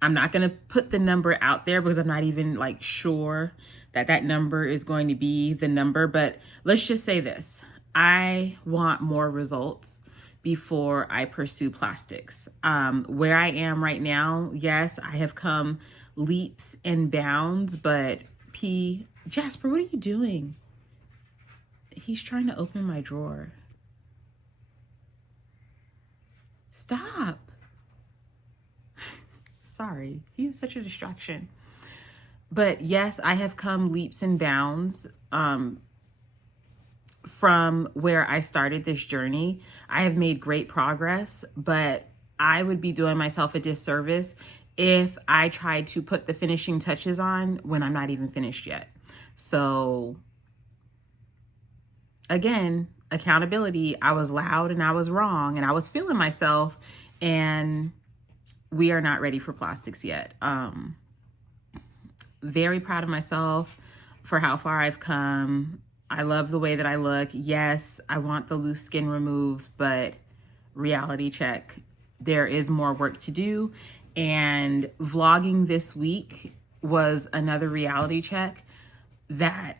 I'm not going to put the number out there because I'm not even like sure that number is going to be the number. But let's just say this. I want more results before I pursue plastics. Where I am right now, yes, I have come leaps and bounds, but Jasper, what are you doing? He's trying to open my drawer. Stop. Sorry, he is such a distraction. But yes, I have come leaps and bounds from where I started this journey. I have made great progress, but I would be doing myself a disservice if I tried to put the finishing touches on when I'm not even finished yet. So again, accountability. I was loud and I was wrong and I was feeling myself, and we are not ready for plastics yet. Very proud of myself for how far I've come. I love the way that I look. Yes, I want the loose skin removed, but reality check, there is more work to do. And vlogging this week was another reality check that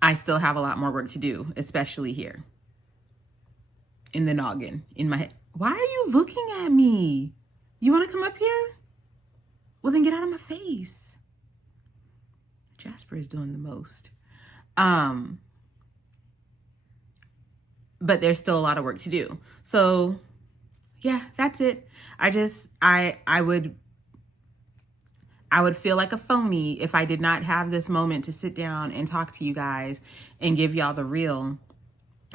I still have a lot more work to do, especially here in the noggin, in my head. Why are you looking at me? You want to come up here? Well, then get out of my face. Jasper is doing the most. But there's still a lot of work to do. So yeah, that's it. I would feel like a phony if I did not have this moment to sit down and talk to you guys and give y'all the real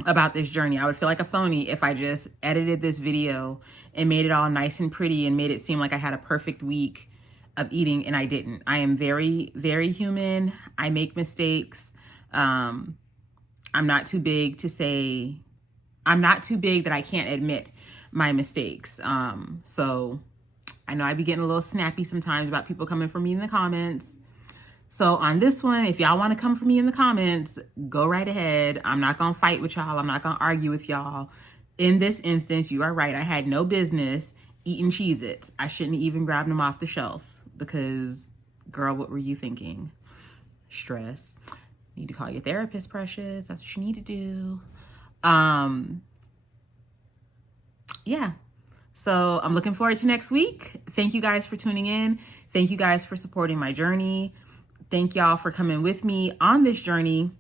about this journey. I would feel like a phony if I just edited this video and made it all nice and pretty and made it seem like I had a perfect week of eating, and I didn't. I am very, very human. I make mistakes. I'm not too big that I can't admit my mistakes. So I know I be getting a little snappy sometimes about people coming for me in the comments. So on this one, if y'all want to come for me in the comments, go right ahead. I'm not going to fight with y'all. I'm not going to argue with y'all. In this instance, you are right. I had no business eating Cheez-Its. I shouldn't have even grabbed them off the shelf because, girl, what were you thinking? Stress. Need to call your therapist, Precious. That's what you need to do. Yeah. So I'm looking forward to next week. Thank you guys for tuning in. Thank you guys for supporting my journey. Thank y'all for coming with me on this journey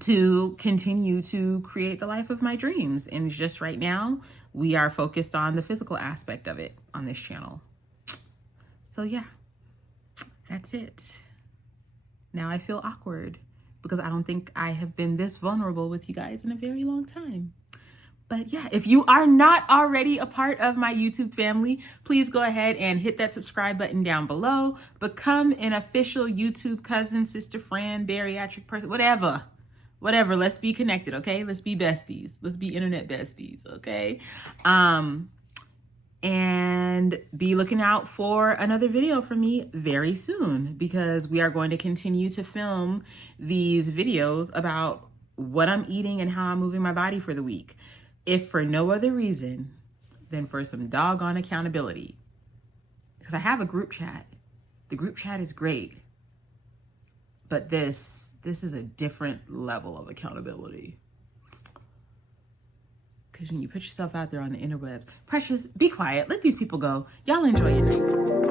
to continue to create the life of my dreams. And just right now, we are focused on the physical aspect of it on this channel. So yeah, that's it. Now I feel awkward because I don't think I have been this vulnerable with you guys in a very long time. But yeah, if you are not already a part of my YouTube family, please go ahead and hit that subscribe button down below. Become an official YouTube cousin, sister, friend, bariatric person, whatever. Let's be connected, okay? Let's be besties. Let's be internet besties, okay? And be looking out for another video from me very soon, because we are going to continue to film these videos about what I'm eating and how I'm moving my body for the week. If for no other reason than for some doggone accountability. Because I have a group chat. The group chat is great. But this is a different level of accountability. Because when you put yourself out there on the interwebs, Precious, be quiet. Let these people go. Y'all enjoy your night.